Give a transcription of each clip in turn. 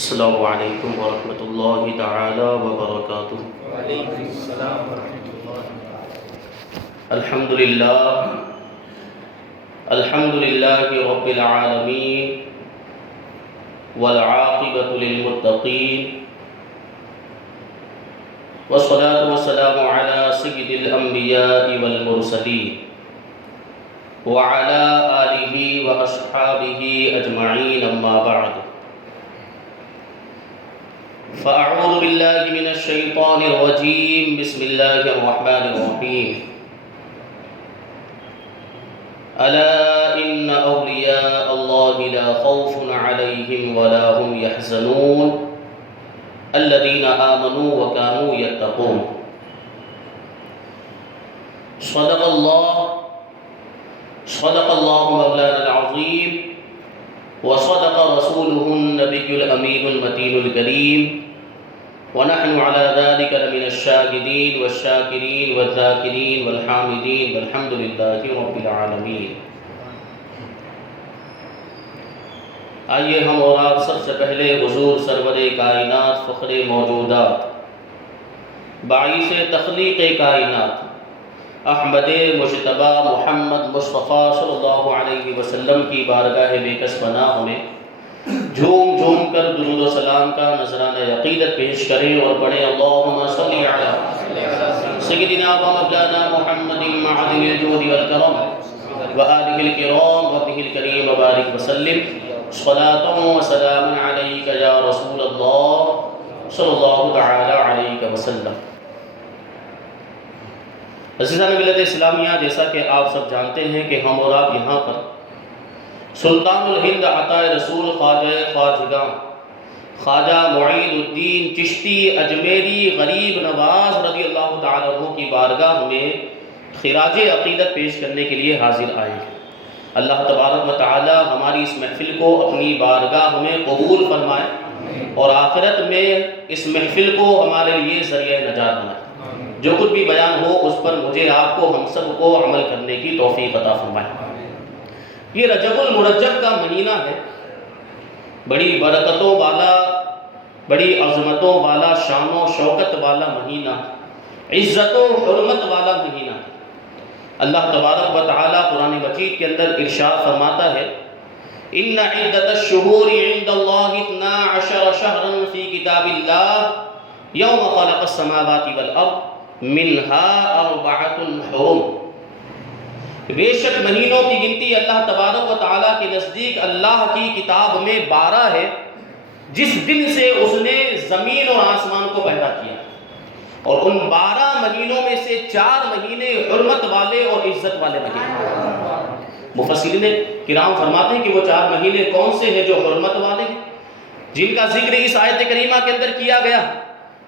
السلام علیکم ورحمۃ اللہ تعالی وبرکاتہ۔ وعلیکم السلام ورحمۃ اللہ۔ الحمد للہ رب العالمین والعاقبۃ للمتقین والصلاة والسلام علی سید الانبیاء والمرسلین وعلی آلہ واصحابہ اجمعین، اما بعد فأعوذ بالله من الشيطان الرجيم، بسم الله الرحمن الرحيم۔ ألا إن أولياء الله لا خوف عليهم ولا هم يحزنون الذين آمنوا وكانوا يتقون۔ صدق الله مولانا العظيم، وصدق رسوله النبي الأمين المتين الكريم، ونحن على ذلك لمن الشاهدين والشاكرين والذاكرين والحامدين والحمد لله رب العالمين۔ آئیے ہم اور آپ سب سے پہلے حضور سرور کائنات فخر موجودات باعث تخلیق کائنات احمد مجتبی محمد مصطفیٰ صلی اللہ علیہ وسلم کی بارگاہ بیکس پناہ میں جھوم جھوم کر درود و سلام کا نذرانہ عقیدت پیش کریں اور پڑھیں اللہم صلی علی سیدنا و مولانا محمد معدن الجود والکرم وآلہ الکرام وابنہ الکریم وبارک وسلم صلاۃ و سلام علیک یا رسول اللہ صلی اللہ تعالی علیہ وسلم۔ عزیزان ملت اسلامیہ، جیسا کہ آپ سب جانتے ہیں کہ ہم اور آپ یہاں پر سلطان الہند عطائے رسول خواجہ معین الدین چشتی اجمیری غریب نواز رضی اللہ تعالیٰ عنہ کی بارگاہ میں خراج عقیدت پیش کرنے کے لیے حاضر آئے ہیں۔ اللہ تبارک و تعالی ہماری اس محفل کو اپنی بارگاہ میں قبول فرمائے اور آخرت میں اس محفل کو ہمارے لیے ذریعہ نجات بنائے۔ جو کچھ بھی بیان ہو اس پر مجھے آپ کو ہم سب کو عمل کرنے کی توفیق عطا فرمائے۔ یہ رجب المرجب کا مہینہ ہے، بڑی برکتوں والا، بڑی عظمتوں والا، شان و شوکت والا مہینہ، عزت و حرمت والا مہینہ ہے۔ اللہ تبارک و تعالی قرآن مجید کے اندر ارشاد فرماتا ہے ان عدۃ الشہور عند اللہ 12 شہرا فی کتاب اللہ یوم خلق السماوات والارض منہا 4 حرم۔ بے شک مہینوں کی گنتی اللہ تبارک و تعالیٰ کے نزدیک اللہ کی کتاب میں 12 ہے، جس دن سے اس نے زمین اور آسمان کو پیدا کیا، اور ان 12 مہینوں میں سے 4 مہینے حرمت والے اور عزت والے مہینے۔ مفسرین کرام فرماتے ہیں کہ وہ 4 مہینے کون سے ہیں جو حرمت والے ہیں، جن کا ذکر اس آیت کریمہ کے اندر کیا گیا؟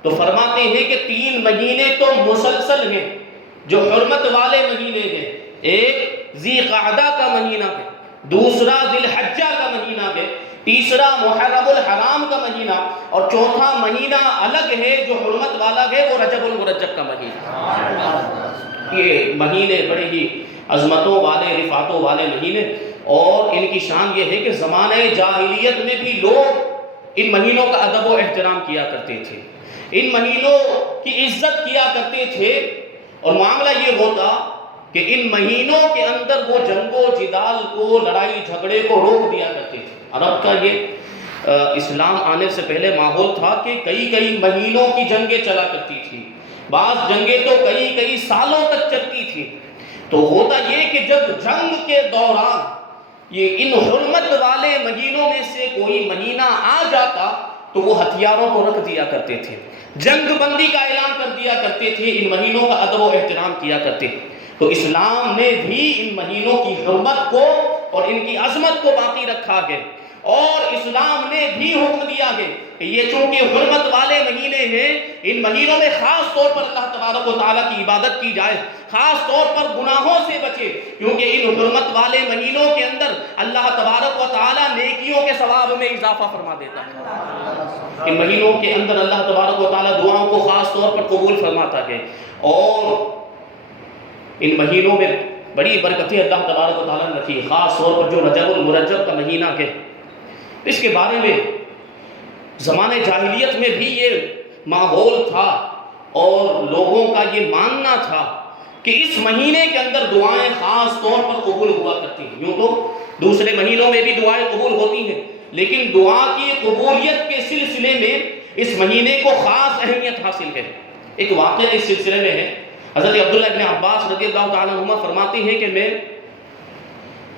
تو فرماتے ہیں کہ 3 مہینے تو مسلسل ہیں جو حرمت والے مہینے ہیں۔ ایک ذی قعدہ کا مہینہ ہے، دوسرا ذی الحجہ کا مہینہ ہے، تیسرا محرم الحرام کا مہینہ، اور چوتھا مہینہ الگ ہے جو حرمت والا ہے، وہ رجب المرجب کا مہینہ۔ یہ مہینے بڑے ہی عظمتوں والے، رفعتوں والے مہینے، اور ان کی شان یہ ہے کہ زمانہ جاہلیت میں بھی لوگ ان مہینوں کا ادب و احترام کیا کرتے تھے، ان مہینوں کی عزت کیا کرتے تھے، اور معاملہ یہ ہوتا کہ ان مہینوں کے اندر وہ جنگ و جدال کو، لڑائی جھگڑے کو روک دیا کرتے تھے۔ عرب کا یہ اسلام آنے سے پہلے ماحول تھا کہ کئی مہینوں کی جنگیں چلا کرتی تھی، بعض جنگیں تو کئی سالوں تک چلتی تھی۔ تو ہوتا یہ کہ جب جنگ کے دوران یہ ان حرمت والے مہینوں میں سے کوئی مہینہ آ جاتا تو وہ ہتھیاروں کو رکھ دیا کرتے تھے، جنگ بندی کا اعلان کر دیا کرتے تھے، ان مہینوں کا ادب و احترام کیا کرتے تھے۔ تو اسلام نے بھی ان مہینوں کی حرمت کو اور ان کی عظمت کو باقی رکھا ہے، اور اسلام نے بھی حکم دیا ہے کہ یہ چونکہ حرمت والے مہینے ہیں، ان مہینوں میں خاص طور پر اللہ تبارک و تعالیٰ کی عبادت کی جائے، خاص طور پر گناہوں سے بچے، کیونکہ ان حرمت والے مہینوں کے اندر اللہ تبارک و تعالیٰ نیکیوں کے ثواب میں اضافہ فرما دیتا ہے۔ ان مہینوں کے اندر اللہ تبارک و تعالیٰ دعاؤں کو خاص طور پر قبول فرماتا ہے، اور ان مہینوں میں بڑی برکتیں اللہ تبارک و تعالیٰ نے رکھی، خاص طور پر جو رجب المرجب کا مہینہ ہے، اس کے بارے میں زمانے جاہلیت میں بھی یہ ماحول تھا اور لوگوں کا یہ ماننا تھا کہ اس مہینے کے اندر دعائیں خاص طور پر قبول ہوا کرتی ہیں۔ یوں تو دوسرے مہینوں میں بھی دعائیں قبول ہوتی ہیں، لیکن دعا کی قبولیت کے سلسلے میں اس مہینے کو خاص اہمیت حاصل ہے۔ ایک واقعہ اس سلسلے میں ہے۔ حضرت عبداللہ ابن عباس رضی اللہ تعالیٰ عنہ فرماتے ہیں کہ میں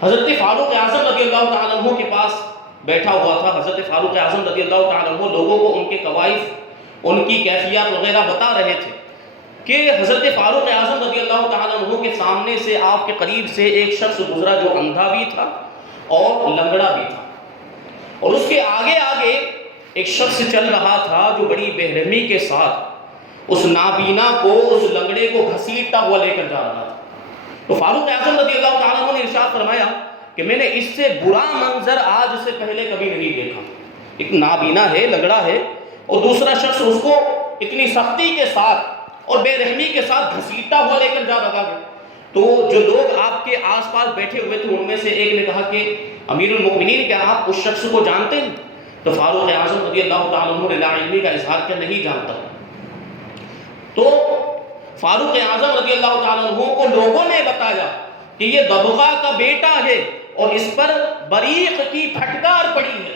حضرت فاروق اعظم رضی اللہ تعالیٰ عنہ کے پاس بیٹھا ہوا تھا۔ حضرت فاروق اعظم رضی اللہ تعالیٰ عنہ لوگوں کو ان کے کوائف، ان کی کیفیات وغیرہ بتا رہے تھے کہ حضرت فاروق اعظم رضی اللہ تعالیٰ عنہ کے سامنے سے، آپ کے قریب سے ایک شخص گزرا جو اندھا بھی تھا اور لنگڑا بھی تھا، اور اس کے آگے آگے ایک شخص چل رہا تھا جو بڑی بے رحمی کے ساتھ اس نابینا کو، اس لنگڑے کو گھسیٹتا ہوا لے کر جا رہا تھا۔ تو فاروق اعظم رضی اللہ تعالیٰ عنہ نے ارشاد فرمایا کہ میں نے اس سے برا منظر آج سے پہلے کبھی نہیں دیکھا۔ ایک نابینا ہے، لنگڑا ہے، اور دوسرا شخص اس کو اتنی سختی کے ساتھ اور بے رحمی کے ساتھ گھسیٹتا ہوا لے کر جا رہا ہے۔ تو جو لوگ آپ کے آس پاس بیٹھے ہوئے تھے ان میں سے ایک نے کہا کہ امیر المؤمنین کیا آپ اس شخص کو جانتے ہیں؟ تو فاروق اعظم رضی اللہ تعالیٰ عنہ نے لا علمی کا اظہار کیا، نہیں جانتا۔ تو فاروق اعظم رضی اللہ تعالیٰ عنہ کو لوگوں نے بتایا کہ یہ دبغا کا بیٹا ہے اور اس پر بریق کی پھٹکار پڑی ہے۔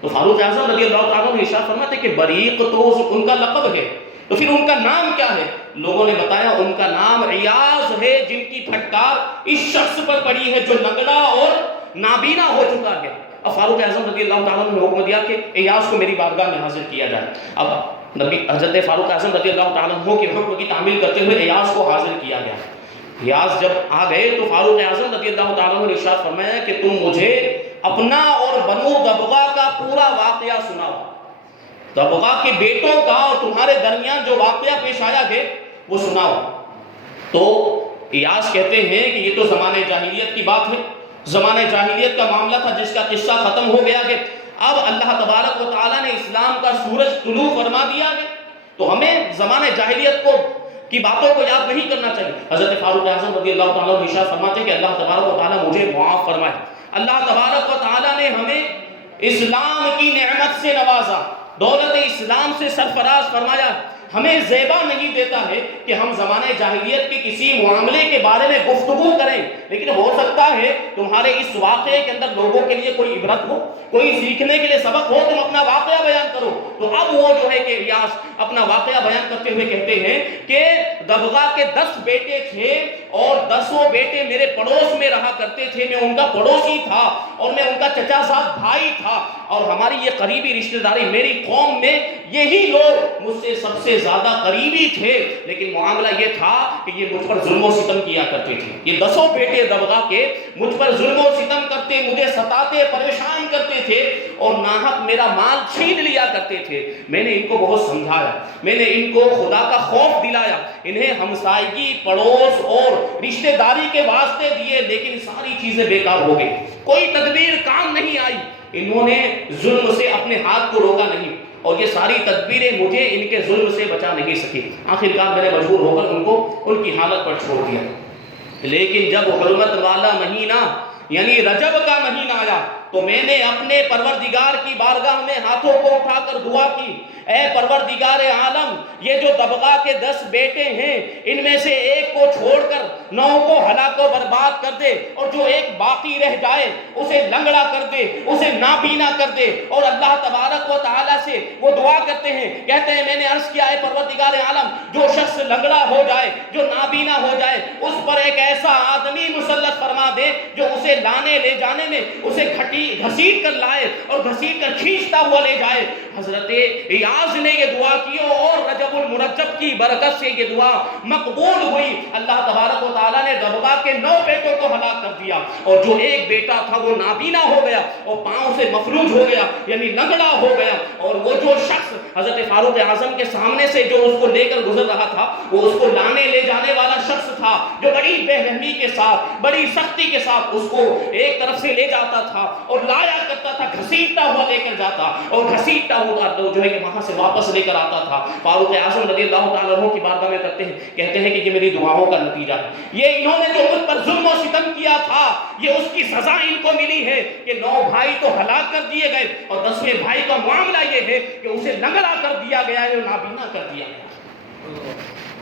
تو فاروق اعظم رضی اللہ تعالیٰ عنہ نے ارشاد فرماتے کہ بریق تو ان کا لقب ہے، تو پھر ان کا نام کیا ہے؟ لوگوں نے بتایا ان کا نام ایاز ہے، جن کی پھٹکار اس شخص پر پڑی ہے جو لنگڑا اور نابینا ہو چکا ہے۔ اب فاروق اعظم رضی اللہ تعالیٰ عنہ نے حکم دیا کہ ایاز کو میری بارگاہ میں حاضر کیا جائے۔ اب نبی حضرت فاروق اعظم رضی اللہ تعالیٰ عنہ کے حکم کی تعمیل کرتے ہوئے ایاز کو حاضر کیا گیا۔ ایاز جب آ گئے تو فاروق اعظم رضی اللہ تعالیٰ عنہ نے ارشاد فرمایا کہ تم مجھے اپنا اور بنو دبغا کا پورا واقعہ سناؤ، دبغا کے بیٹوں کا اور تمہارے درمیان جو واقعہ پیش آیا ہے وہ سناؤ۔ تو ایاز کہتے ہیں کہ یہ تو زمانے جاہلیت کی بات ہے، زمانے جاہلیت کا معاملہ تھا جس کا قصہ ختم ہو گیا ہے۔ اب اللہ تبارک و تعالیٰ نے اسلام کا سورج طلوع فرما دیا ہے، تو ہمیں زمانے جاہلیت کی باتوں کو یاد نہیں کرنا چاہیے۔ حضرت فاروق اعظم رضی اللہ تعالیٰ عنہ ارشاد فرماتے ہیں کہ اللہ تبارک و تعالیٰ مجھے معاف فرمائے۔ اللہ تبارک و تعالیٰ نے ہمیں اسلام کی نعمت سے نوازا، دولت اسلام سے سرفراز فرمایا۔ ہمیں زیبا نہیں دیتا ہے کہ ہم زمانے جاہلیت کے کسی معاملے کے بارے میں گفتگو کریں، لیکن ہو سکتا ہے تمہارے اس واقعے کے اندر لوگوں کے لیے کوئی عبرت ہو، کوئی سیکھنے کے لیے سبق ہو، تم اپنا واقعہ بیان کرو۔ تو اب وہ جو ہے کہ ایاز اپنا واقعہ بیان کرتے ہوئے کہتے ہیں کہ دبغا کے 10 بیٹے تھے اور 10 بیٹے میرے پڑوس میں رہا کرتے تھے، میں ان کا پڑوسی تھا اور میں ان کا چچا زاد بھائی تھا، اور ہماری یہ قریبی رشتہ داری، میری قوم میں یہی لوگ مجھ سے سب سے زیادہ قریبی تھے، لیکن معاملہ یہ تھا کہ یہ مجھ پر ظلم و ستم کیا کرتے تھے۔ یہ 10 بیٹے دبغا کے مجھ پر ظلم و ستم کرتے، مجھے ستاتے، پریشان کرتے تھے اور ناحق میرا مال چھین لیا کرتے تھے۔ میں نے ان کو بہت سمجھایا، میں نے ان کو خدا کا خوف دلایا، انہیں ہمسائیگی، پڑوس اور رشتہ داری کے واسطے دیے، لیکن ساری چیزیں بیکار ہو گئی، کوئی تدبیر کام نہیں آئی۔ انہوں نے ظلم سے اپنے ہاتھ کو روکا نہیں، اور یہ ساری تدبیریں مجھے ان کے ظلم سے بچا نہیں سکی۔ آخرکار میں نے مجبور ہو کر ان کو ان کی حالت پر چھوڑ دیا۔ لیکن جب حرمت والا مہینہ یعنی رجب کا مہینہ آیا تو میں نے اپنے پروردگار کی بارگاہ میں ہاتھوں کو اٹھا کر دعا کی، اے پروردگار عالم، یہ جو دبغا کے 10 بیٹے ہیں ان میں سے ایک کو چھوڑ کر 9 کو ہلاک و برباد کر دے، اور جو ایک باقی رہ جائے اسے لنگڑا کر دے، اسے نابینا کر دے۔ اور اللہ تبارک و تعالیٰ سے وہ دعا کرتے ہیں، کہتے ہیں میں نے عرض کیا، اے پروردگار عالم، جو شخص لنگڑا ہو جائے، جو نابینا ہو جائے، اس پر ایک ایسا آدمی مسلط فرما دے جو اسے لانے لے جانے میں اسے گھسیٹ کر لائے اور گھسیٹ کر کھینچتا ہوا لے جائے۔ حضرت ایاز نے یہ دعا کی اور رجب المرجب کی برکت سے یہ دعا مقبول ہوئی۔ اللہ تبارک و تعالیٰ نے دبغا کے 9 بیٹوں کو ہلاک کر دیا، اور جو ایک بیٹا تھا وہ نابینا ہو گیا اور پاؤں سے مفلوج ہو گیا، یعنی لنگڑا ہو گیا۔ اور وہ جو شخص حضرت فاروق اعظم کے سامنے سے جو اس کو لے کر گزر رہا تھا وہ اس کو لانے لے جانے والا شخص تھا جو بڑی بے رحمی کے ساتھ بڑی سختی کے ساتھ اس کو ایک طرف سے لے جاتا تھا اور لایا کرتا تھا، گھسیٹتا ہوا لے کر جاتا اور گھسیٹتا ہوا جو ہے کہ وہاں سے واپس لے کر آتا تھا۔ فاروق اعظم رضی اللہ تعالیٰ عنہ کی بارگاہ میں کہتے ہیں کہ یہ میری دعاؤں کا نتیجہ ہے، یہ انہوں نے جو مجھ پر ظلم و ستم کیا تھا یہ اس کی سزا ان کو ملی ہے کہ 9 بھائی تو ہلاک کر دیے گئے اور 10ویں بھائی کا معاملہ یہ ہے کہ اسے لنگڑا کر دیا گیا ہے اور نابینا کر دیا گیا۔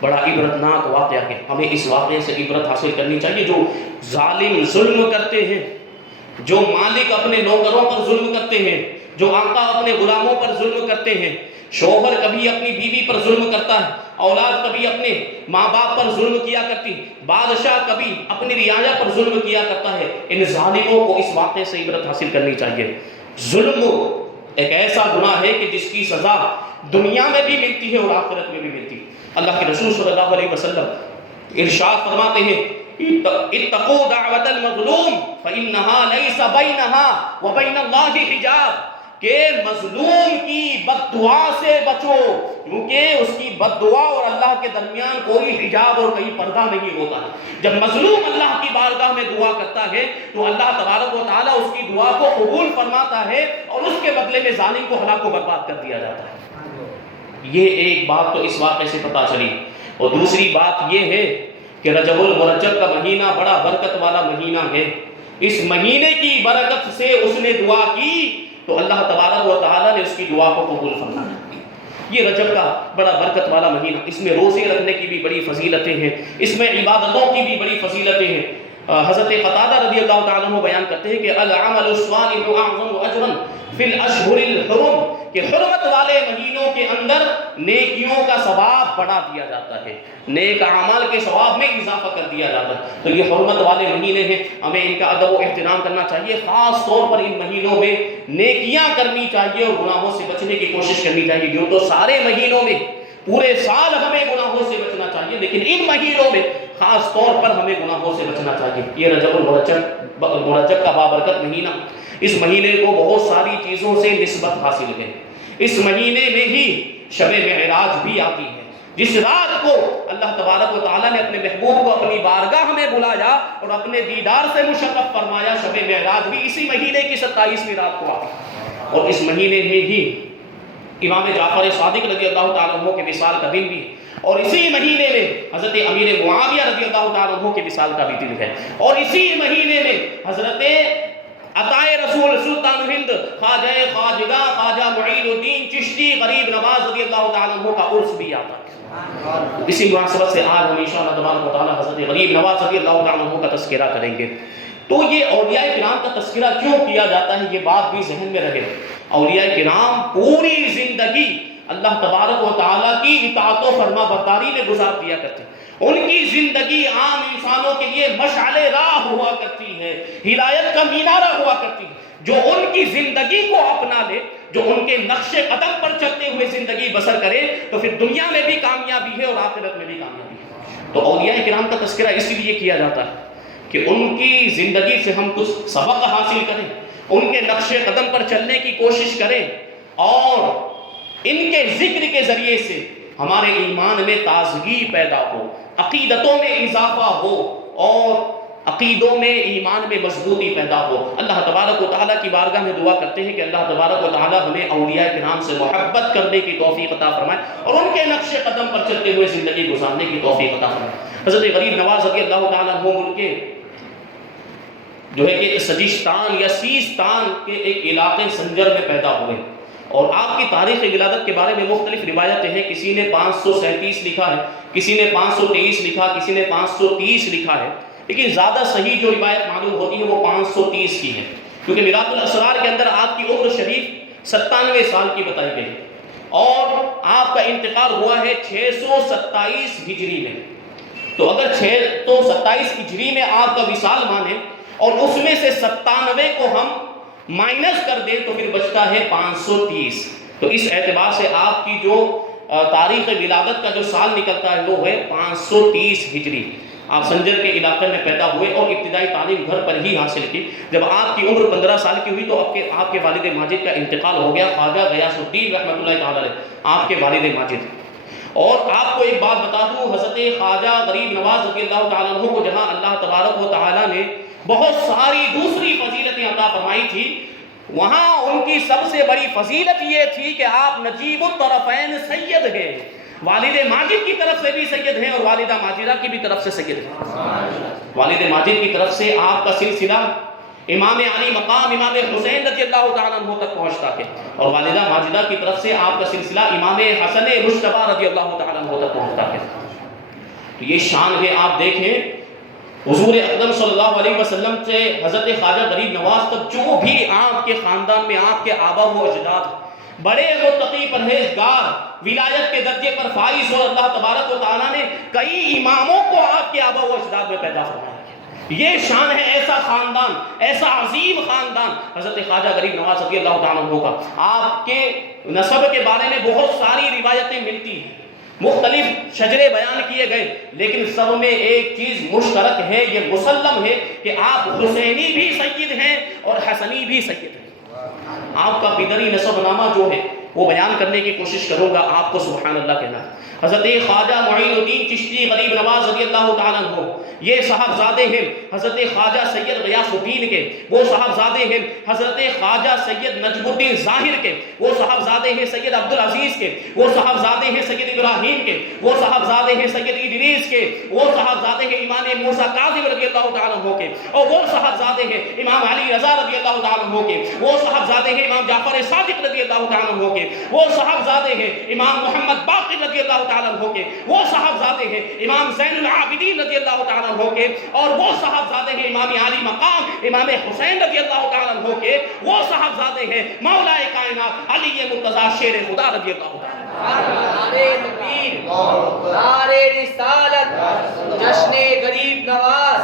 بڑا عبرتناک واقعہ ہے، ہمیں اس واقعے سے عبرت حاصل کرنی چاہیے۔ جو ظالم ظلم کرتے ہیں، جو مالک اپنے نوکروں پر ظلم کرتے ہیں، جو آقا اپنے غلاموں پر ظلم کرتے ہیں، شوہر کبھی اپنی بیوی پر ظلم کرتا ہے، اولاد کبھی اپنے ماں باپ پر ظلم کیا کرتی، بادشاہ کبھی اپنی رعایا پر ظلم کیا کرتا ہے، ان ظالموں کو اس واقعے سے عبرت حاصل کرنی چاہیے۔ ظلم ایک ایسا گناہ ہے کہ جس کی سزا دنیا میں بھی ملتی ہے اور آخرت میں بھی ملتی ہے۔ اللہ کے رسول صلی اللہ علیہ وسلم ارشاد فرماتے ہیں اتقوا دعوت المظلوم فإنها ليس بينها وبين الله حجاب، کہ مظلوم کی بد دعا سے بچو کیونکہ اس کی بد دعا اور اللہ کے درمیان کوئی حجاب اور کوئی پردہ نہیں ہوتا ہے۔ جب مظلوم اللہ کی بارگاہ میں دعا کرتا ہے تو اللہ تبارک و تعالیٰ اس کی دعا کو قبول فرماتا ہے اور اس کے بدلے میں ظالم کو ہلاک و برباد کر دیا جاتا ہے۔ یہ ایک بات تو اس واقعے سے پتہ چلی، اور دوسری بات یہ ہے کہ رجب المرجب کا مہینہ بڑا برکت والا مہینہ ہے۔ اس مہینے کی برکت سے اس نے دعا کی تو اللہ تبارک و تعالیٰ نے اس کی دعا کو قبول فرمایا۔ یہ رجب کا بڑا برکت والا مہینہ، اس میں روزے رکھنے کی بھی بڑی فضیلتیں ہیں، اس میں عبادتوں کی بھی بڑی فضیلتیں ہیں۔ حضرت قتادہ رضی اللہ تعالیٰ عنہ بیان کرتے ہیں کہ العمل الصالح اعظم اجرا فی الاشہر الحرم، کہ حرمت والے مہینوں کے اندر نیکیوں کا ثواب بڑھا دیا جاتا ہے، نیک اعمال کے ثواب میں اضافہ کر دیا جاتا ہے۔ تو یہ حرمت والے مہینے ہیں، ہمیں ان کا ادب و احترام کرنا چاہیے، خاص طور پر ان مہینوں میں نیکیاں کرنی چاہیے اور گناہوں سے بچنے کی کوشش کرنی چاہیے۔ یوں تو سارے مہینوں میں پورے سال ہمیں گناہوں سے بچنا چاہیے، لیکن ان مہینوں میں خاص طور پر ہمیں گناہوں سے بچنا چاہیے۔ یہ رجب المرجب کا بابرکت مہینہ، اس مہینے کو بہت ساری چیزوں سے نسبت حاصل ہے۔ اس مہینے میں ہی شب معراج بھی آتی ہے، جس رات کو اللہ تبارک و تعالیٰ نے اپنے محبوب کو اپنی بارگاہ میں بلایا اور اپنے دیدار سے مشرف فرمایا۔ شب معراج بھی اسی مہینے کی 27ویں رات کو آتی ہے، اور اس مہینے میں ہی امام جعفر صادق رضی اللہ تعالیٰ عنہ کے وصال کا دن بھی ہے، اور اسی مہینے میں حضرت امیر معاویہ رضی اللہ تعالیٰ عنہ کے وصال کا بھی دن ہے، اور اسی مہینے میں حضرت عطائے رسول سلطان ہند خواجہ خواجگاہ خواجہ معین الدین چشتی غریب نواز رضی اللہ تعالیٰ عنہ کا عرس بھی آتا ہے۔ اسی مناسبت سے آج ہم انشاءاللہ تبارک و تعالیٰ حضرت غریب نواز رضی اللہ تعالیٰ عنہ کا تذکرہ کریں گے۔ تو یہ اولیاء کرام کا تذکرہ کیوں کیا جاتا ہے، یہ بات بھی ذہن میں رہے۔ اولیاء کرام پوری زندگی اللہ تبارک و تعالیٰ کی اطاعت و فرما برداری میں گزار دیا کرتے ہیں۔ ان کی زندگی عام انسانوں کے لیے مشعل راہ ہوا کرتی ہے، ہدایت کا مینارہ ہوا کرتی ہے۔ جو ان کی زندگی کو اپنا لے، جو ان کے نقش قدم پر چلتے ہوئے زندگی بسر کرے، تو پھر دنیا میں بھی کامیابی ہے اور آخرت میں بھی کامیابی ہے۔ تو اولیاء کرام کا تذکرہ اسی لیے کیا جاتا ہے کہ ان کی زندگی سے ہم کچھ سبق حاصل کریں، ان کے نقش قدم پر چلنے کی کوشش کریں، اور ان کے ذکر کے ذریعے سے ہمارے ایمان میں تازگی پیدا ہو، عقیدتوں میں اضافہ ہو، اور عقیدوں میں ایمان میں مضبوطی پیدا ہو۔ اللہ تبارک و تعالیٰ کی بارگاہ میں دعا کرتے ہیں کہ اللہ تبارک و تعالیٰ ہمیں اولیاء کرام سے محبت کرنے کی توفیق عطا فرمائے اور ان کے نقش قدم پر چلتے ہوئے زندگی گزارنے کی توفیق عطا فرمائے۔ حضرت غریب نواز رضی اللہ تعالیٰ عنہ ملک کے جو ہے کہ سجستان یا سیستان کے ایک علاقے سنجر میں پیدا ہوئے، اور آپ کی تاریخ ولادت کے بارے میں مختلف روایتیں ہیں۔ کسی نے 537 لکھا ہے، کسی نے 523 لکھا، کسی نے 530 لکھا ہے، لیکن زیادہ صحیح جو روایت معلوم ہوتی ہے وہ 530 کی ہے، کیونکہ میراث الاسرار کے اندر آپ کی عمر شریف 97 سال کی بتائی گئی، اور آپ کا انتقال ہوا ہے 627 ہجری میں۔ تو اگر 627 ہجری میں آپ کا وصال مانے اور اس میں سے 97 کو ہم مائنس کر دیں تو پھر بچتا ہے 530۔ تو اس اعتبار سے آپ کی جو تاریخ ولادت کا جو سال نکلتا ہے وہ ہے 530 ہجری۔ آپ سنجر کے علاقے میں پیدا ہوئے اور ابتدائی تعلیم گھر پر ہی حاصل کی۔ جب آپ کی عمر 15 سال کی ہوئی تو آپ کے والد ماجد کا انتقال ہو گیا، خواجہ غیاث الدین رحمۃ اللہ تعالی علیہ، آپ کے والد ماجد۔ اور آپ کو ایک بات بتا دوں، حضرت خواجہ غریب نواز رضی اللہ تعالیٰ عنہ کو جہاں اللہ تبارک و تعالیٰ نے بہت ساری دوسری فضیلتیں عطا فرمائی تھی، وہاں ان کی سب سے بڑی فضیلت یہ تھی کہ آپ نجیب الطرفین سید ہیں، والد ماجد کی طرف سے بھی سید ہیں اور والدہ ماجدہ کی بھی طرف سے سید ہیں۔ والد ماجد کی طرف سے آپ کا سلسلہ امام علی مقام امام حسین رضی اللہ تعالیٰ عنہ تک پہنچتا ہے، اور والدہ ماجدہ کی طرف سے آپ کا سلسلہ امام حسن مجتبی رضی اللہ تعالیٰ عنہ تک پہنچتا ہے۔ تو یہ شان ہے، آپ دیکھیں حضور اکرم صلی اللہ علیہ وسلم سے حضرت خواجہ غریب نواز تک جو بھی آپ کے خاندان میں آپ کے آبا و اجداد بڑے متقی پرہیزگار ولایت کے درجے پر فائز، اور اللہ تبارک و تعالیٰ نے کئی اماموں کو آپ کے آبا و اجداد میں پیدا فرمایا۔ یہ شان ہے، ایسا خاندان، ایسا عظیم خاندان حضرت خواجہ غریب نواز رضی اللہ تعالیٰ عنہ کا۔ آپ کے نسب کے بارے میں بہت ساری روایتیں ملتی ہیں، مختلف شجرے بیان کیے گئے، لیکن سب میں ایک چیز مشترک ہے، یہ مسلم ہے کہ آپ حسینی بھی سید ہیں اور حسنی بھی سید ہیں۔ آپ کا پدری نسب نامہ جو ہے وہ بیان کرنے کی کوشش کروں گا، آپ کو سبحان اللہ کہنا ہے۔ حضرت خواجہ معین الدین چشتی غریب نواز رضی اللہ تعالیٰ عنہ، یہ صاحبزادے ہیں حضرت خواجہ سید غیاث الدین کے، وہ صاحبزادے ہیں حضرت خواجہ سید نجم الدین ظاہر کے، وہ صاحبزادے ہیں سید عبدالعزیز کے، وہ صاحبزادے ہیں سید ابراہیم کے، وہ صاحبزادے ہیں سید ادریس کے، وہ صاحبزادے ہیں امام موسیٰ کاظم رضی اللہ تعالیٰ عنہ کے، اور وہ صاحبزادے ہیں امام علی رضا رضی اللہ تعالیٰ عنہ کے، وہ صاحبزادے ہیں امام جعفر صادق رضی اللہ تعالیٰ عنہ کے، وہ صاحبزادے ہیں امام محمد باقر رضی اللہ تعالیٰ عنہ کے، وہ صاحبزادے ہیں امام زین العابدین رضی اللہ تعالیٰ عنہ کے، اور وہ صاحبزادے ہیں امام علی مقام امام حسین رضی اللہ تعالیٰ عنہ کے، وہ صاحبزادے ہیں مولا کائنات علی مرتضیٰ شیر خدا رضی اللہ تعالیٰ عنہ۔ نعرے تکبیر، نعرے رسالت، جشن غریب نواز،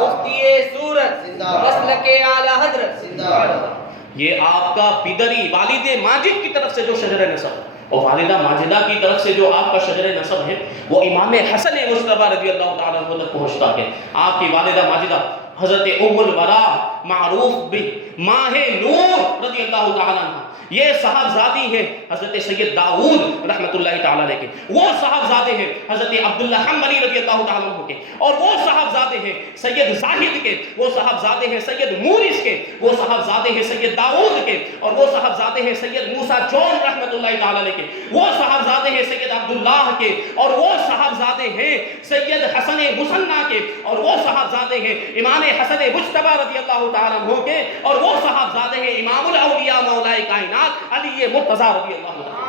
مفتی صورت، مسلک اعلی حضرت۔ یہ آپ کا پدری والد ماجد کی طرف سے جو شجر نسب اور والدہ ماجدہ کی طرف سے جو آپ کا شجر نسب ہے وہ امام حسن مجتبی رضی اللہ تعالیٰ عنہ تک پہنچتا ہے۔ آپ کی والدہ ماجدہ حضرت ام الورا معروف بھی ماہ نور رضی اللہ تعالیٰ عنہ، یہ صاحبزادی ہیں حضرت سید داؤد رحمۃ اللہ تعالیٰ علیہ کے، وہ صاحبزادے ہیں حضرت عبداللہ حنبلی رضی اللہ تعالیٰ عنہ کے، اور وہ صاحبزادے ہیں سید زاہد کے، وہ صاحبزادے ہیں سید مورث کے، وہ صاحبزادے ہیں سید داؤد کے، اور وہ صاحبزادے ہیں سید موسیٰ جون رحمۃ اللہ تعالیٰ علیہ کے، وہ صاحبزادے ہیں سید عبداللہ کے، اور وہ صاحبزادے ہیں سید حسن مصنع کے، اور وہ صاحبزادے ہیں امام حسن مجتبی رضی اللہ تعالیٰ عنہ کے، اور وہ صاحبزادے ہیں امام الاولیاء مولا کائنات علی مرتضیٰ رضی اللہ تعالیٰ۔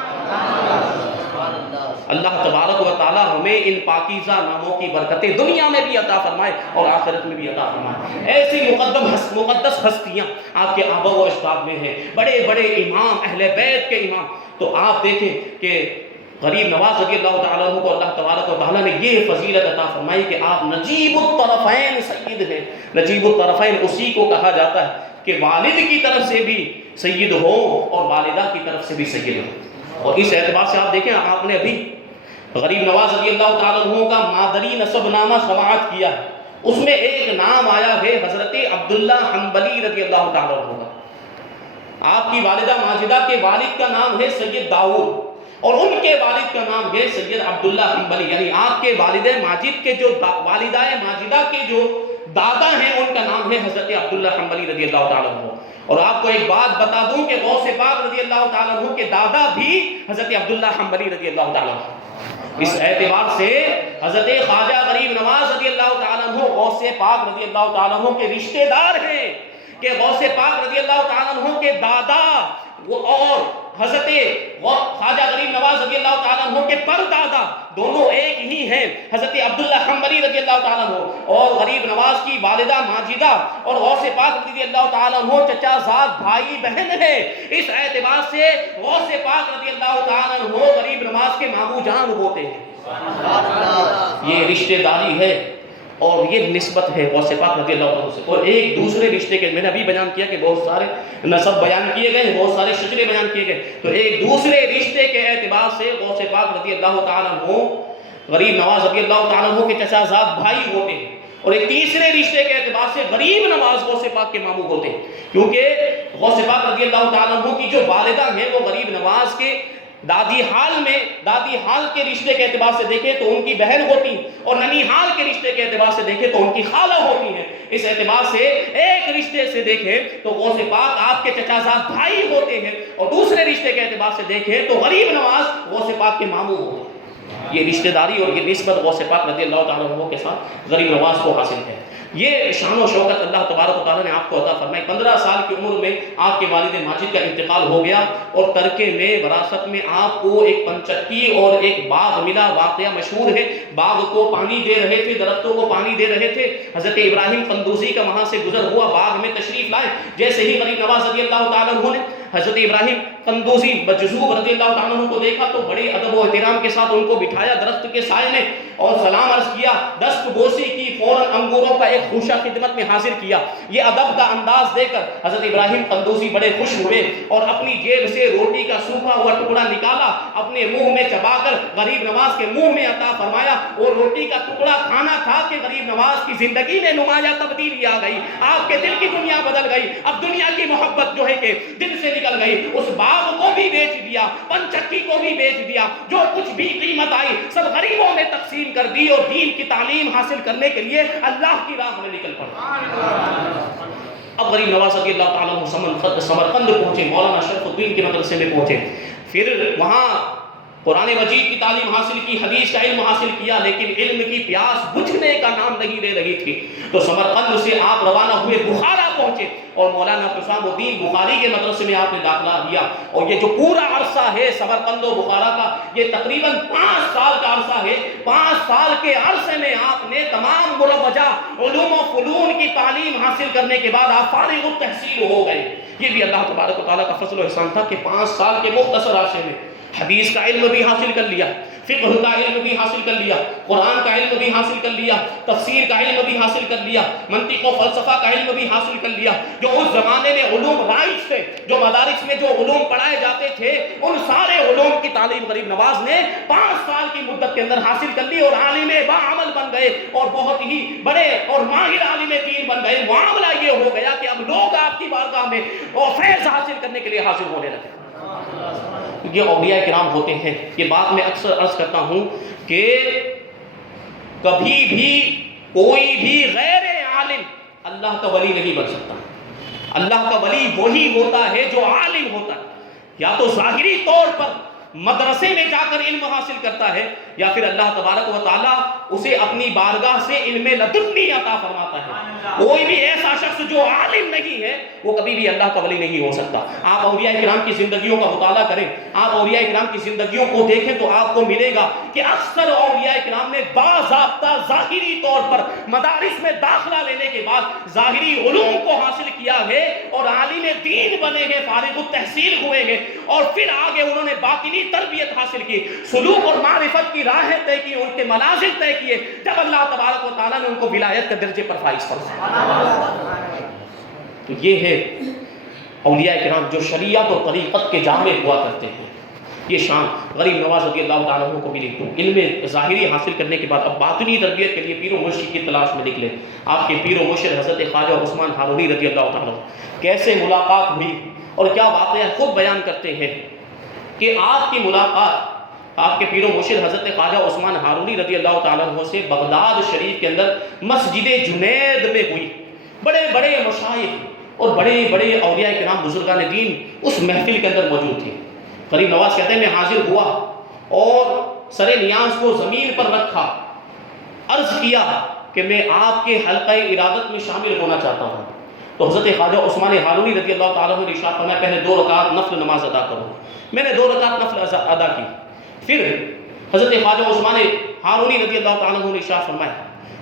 اللہ تبارک و تعالیٰ ہمیں ان پاکیزہ ناموں کی برکتیں دنیا میں بھی عطا فرمائے اور آخرت میں بھی عطا فرمائے۔ ایسی مقدس ہستیاں آپ کے آبا و اجداد میں ہیں، بڑے بڑے امام، اہل بیت کے امام۔ تو آپ دیکھیں کہ غریب نواز رضی اللہ تعالیٰ عنہ کو اللہ تبارک و تعالیٰ نے یہ فضیلت عطا فرمائی کہ آپ نجیب الطرفین سید ہیں۔ نجیب الطرفین اسی کو کہا جاتا ہے کہ والد کی طرف سے بھی سید ہو اور والدہ کی طرف سے بھی سید ہو۔ اور اس اعتبار سے آپ دیکھیں، آپ نے ابھی غریب نواز رضی اللہ تعالیٰ عنہ کا مادری نسب نامہ سماعت کیا ہے، اس میں ایک نام آیا ہے حضرت عبداللہ حنبلی رضی اللہ تعالیٰ عنہ کا۔ آپ کی والدہ ماجدہ کے والد کا نام ہے سید داؤد، اور ان کے والد کا نام ہے سید عبداللہ حنبلی، یعنی آپ کے والد ماجد کے جو والدہ ماجدہ کے جو دادا ہیں ان کا نام ہے حضرت عبداللہ حنبلی رضی اللہ تعالیٰ عنہ۔ اور آپ کو ایک بات بتا دوں کہ غوث پاک رضی اللہ تعالیٰ عنہ کے دادا بھی حضرت عبداللہ حنبلی رضی اللہ تعالیٰ عنہ۔ اس اعتبار سے حضرت خواجہ غریب نواز رضی اللہ تعالیٰ عنہ غوث پاک رضی اللہ تعالیٰ عنہ کے رشتہ دار ہیں، کہ غوث پاک رضی اللہ تعالیٰ عنہ کے دادا اور حضرت خواجہ غریب نواز رضی اللہ تعالیٰ عنہ کے پردادا دونوں ایک ہی ہیں، حضرت عبداللہ حنبلی رضی اللہ تعالیٰ عنہ اور غریب نواز کی والدہ ماجدہ اور غوث پاک رضی اللہ تعالیٰ عنہ چچا زاد بھائی بہن ہیں۔ اس اعتبار سے غوث پاک رضی اللہ تعالیٰ عنہ غریب نواز کے ماموں جان ہوتے ہیں۔ یہ رشتہ داری ہے اور یہ نسبت ہے غوث پاک رضی اللہ عنہ سے۔ اور ایک دوسرے رشتے کے، میں نے ابھی بیان کیا کہ بہت سارے نسب بیان کیے گئے، بہت سارے شجرے بیان کیے گئے، تو ایک دوسرے رشتے کے اعتبار سے غوث پاک رضی اللہ تعالیٰ عنہ غریب نواز رضی اللہ تعالیٰ عنہ کے چچا زاد بھائی ہوتے ہیں، اور ایک تیسرے رشتے کے اعتبار سے غریب نواز غوث پاک کے ماموں ہوتے ہیں، کیونکہ غوث پاک رضی اللہ تعالیٰ عنہ کی جو والدہ ہیں وہ غریب نواز کے دادی حال کے رشتے کے اعتبار سے دیکھیں تو ان کی بہن ہوتی ہیں، اور ننی حال کے رشتے کے اعتبار سے دیکھیں تو ان کی خالہ ہوتی ہیں۔ اس اعتبار سے ایک رشتے سے دیکھیں تو غوث پاک آپ کے چچا زاد بھائی ہوتے ہیں، اور دوسرے رشتے کے اعتبار سے دیکھیں تو غریب نواز غوث پاک کے ماموں ہوتے ہیں۔ یہ رشتہ داری اور یہ نسبت غوث پاک رضی اللہ تعالیٰ عنہ کے ساتھ غریب نواز کو حاصل ہے۔ یہ شان و شوکت اللہ تبارک و تعالیٰ نے آپ کو عطا فرمائی۔ 15 سال کی عمر میں آپ کے والد ماجد کا انتقال ہو گیا، اور ترکے میں وراثت میں آپ کو ایک پنچکی اور ایک باغ ملا۔ واقعہ مشہور ہے، باغ کو پانی دے رہے تھے، درختوں کو پانی دے رہے تھے، حضرت ابراہیم قندوزی کا وہاں سے گزر ہوا، باغ میں تشریف لائے۔ جیسے ہی غریب نواز رضی اللہ تعالیٰ عنہ نے حضرت ابراہیم قندوزی مجذوب رضی اللہ تعالیٰ عنہ کو دیکھا تو بڑے ادب و احترام کے ساتھ ان کو بٹھایا درخت کے سائے میں، اور سلام عرض کیا، دست بوسی کی، فوراً انگوروں کا ایک خوشہ خدمت میں حاضر کیا۔ یہ ادب کا انداز دے کر حضرت ابراہیم قندوزی بڑے خوش ہوئے، اور اپنی جیب سے روٹی کا سوکھا ہوا ٹکڑا نکالا، اپنے منہ میں چبا کر غریب نواز کے منہ میں عطا فرمایا۔ اور روٹی کا ٹکڑا کھانا کھا کے غریب نواز کی زندگی میں نمایاں تبدیلی آ گئی، آپ کے دل کی دنیا بدل گئی۔ اب دنیا کی محبت جو ہے کہ دل سے نکل گئی، اس باغ کو بھی بیچ دیا، پنچکی کو بھی بیچ دیا، جو کچھ بھی قیمت آئی سب غریبوں میں تقسیم کر دی، اور دین کی تعلیم حاصل کرنے کے لیے اللہ کی راہ میں نکل پڑا۔ اب غریب نواز رضی اللہ تعالیٰ عنہ سمرقند پہنچے، مولانا شرف الدین کے مدرسے میں پہنچے، پھر وہاں قرآن مجید کی تعلیم حاصل کی، حدیث کا علم حاصل کیا، لیکن علم کی پیاس بجھنے کا نام نہیں لے رہی تھی۔ تو سمرقند سے آپ روانہ ہوئے، بخارا پہنچے، اور مولانا حسام الدین بخاری کے مدرسے میں آپ نے داخلہ لیا۔ اور یہ جو پورا عرصہ ہے سمرقند و بخارا کا، یہ تقریباً 5 سال کا عرصہ ہے۔ 5 سال کے عرصے میں آپ نے تمام مروجہ علوم و فنون کی تعلیم حاصل کرنے کے بعد آپ فارغ التحصیل ہو گئے۔ یہ بھی اللہ تبارک و تعالیٰ کا فضل و احسان تھا کہ 5 سال کے مختصر عرصے میں حدیث کا علم بھی حاصل کر لیا، فقہ کا علم بھی حاصل کر لیا، قرآن کا علم بھی حاصل کر لیا، تفسیر کا علم بھی حاصل کر لیا، منطق و فلسفہ کا علم بھی حاصل کر لیا۔ جو اس زمانے میں علوم رائج تھے، جو مدارس میں جو علوم پڑھائے جاتے تھے، ان سارے علوم کی تعلیم غریب نواز نے 5 سال کی مدت کے اندر حاصل کر لی، اور عالم باعمل بن گئے، اور بہت ہی بڑے اور ماہر عالم دین بن گئے۔ معاملہ یہ ہو گیا کہ اب لوگ آپ کی بارگاہ میں اور فیض حاصل کرنے کے لیے حاصل ہونے لگے۔ یہ اولیاء کرام ہوتے ہیں۔ یہ بات میں اکثر عرض کرتا ہوں کہ کبھی بھی کوئی بھی غیر عالم اللہ کا ولی نہیں بن سکتا۔ اللہ کا ولی وہی ہوتا ہے جو عالم ہوتا ہے، یا تو ظاہری طور پر مدرسے میں جا کر علم حاصل کرتا ہے، یا پھر اللہ تبارک و تعالیٰ اسے اپنی بارگاہ سے علم لدنی عطا فرماتا ہے۔ کوئی بھی ایسا شخص جو عالم نہیں ہے وہ کبھی بھی اللہ کا ولی نہیں ہو سکتا۔ آپ اولیاء کرام کی زندگیوں کا مطالعہ کریں، آپ اولیاء کرام کی زندگیوں کو دیکھیں تو آپ کو ملے گا کہ اکثر اولیاء کرام نے باضابطہ ظاہری طور پر مدارس میں داخلہ لینے کے بعد ظاہری علوم کو حاصل کیا ہے، اور عالم دین بنے ہیں، فارغ التحصیل ہوئے ہیں، اور پھر آگے انہوں نے باطنی تربیت حاصل کی، سلوک اور معرفت کی راہیں طے کی، ان کے منازل طے کیے، جب اللہ تبارک و تعالیٰ نے ان کو ولایت کے درجے پر فائز فرمایا۔ تو یہ ہے اولیاء کرام جو شریعت اور طریقت کے جامع ہوا کرتے ہیں۔ یہ شان غریب نواز رضی اللہ تعالیٰ عنہ کو ملی۔ تو علم ظاہری حاصل کرنے کے بعد اب باطنی تربیت کے لیے پیر و مرشد کی تلاش میں نکلے۔ آپ کے پیر و مرشد حضرت خواجہ عثمان ہارونی رضی اللہ تعالیٰ عنہ، کیسے ملاقات ہوئی اور کیا واقعہ خود بیان کرتے ہیں کہ آپ کی ملاقات آپ کے پیر و مرشد حضرت خواجہ عثمان ہارونی رضی اللہ تعالیٰ عنہ سے بغداد شریف کے اندر مسجد جنید میں ہوئی۔ بڑے بڑے مشائخ اور بڑے بڑے اولیاء کرام بزرگان دین اس محفل کے اندر موجود تھے۔ غریب نواز کہتے ہیں میں حاضر ہوا اور سر نیاز کو زمین پر رکھا، عرض کیا کہ میں آپ کے حلقہ ارادت میں شامل ہونا چاہتا ہوں۔ تو حضرت خواجہ عثمان ہارونی رضی اللہ تعالیٰ عنہ نے ارشاد فرمایا پہلے 2 رکعت نفل نماز ادا کرو۔ میں نے 2 رکعت نفل ادا کی۔ پھر حضرت خواجہ عثمان ہارونی رضی اللہ تعالیٰ عنہ نے ارشاد فرمایا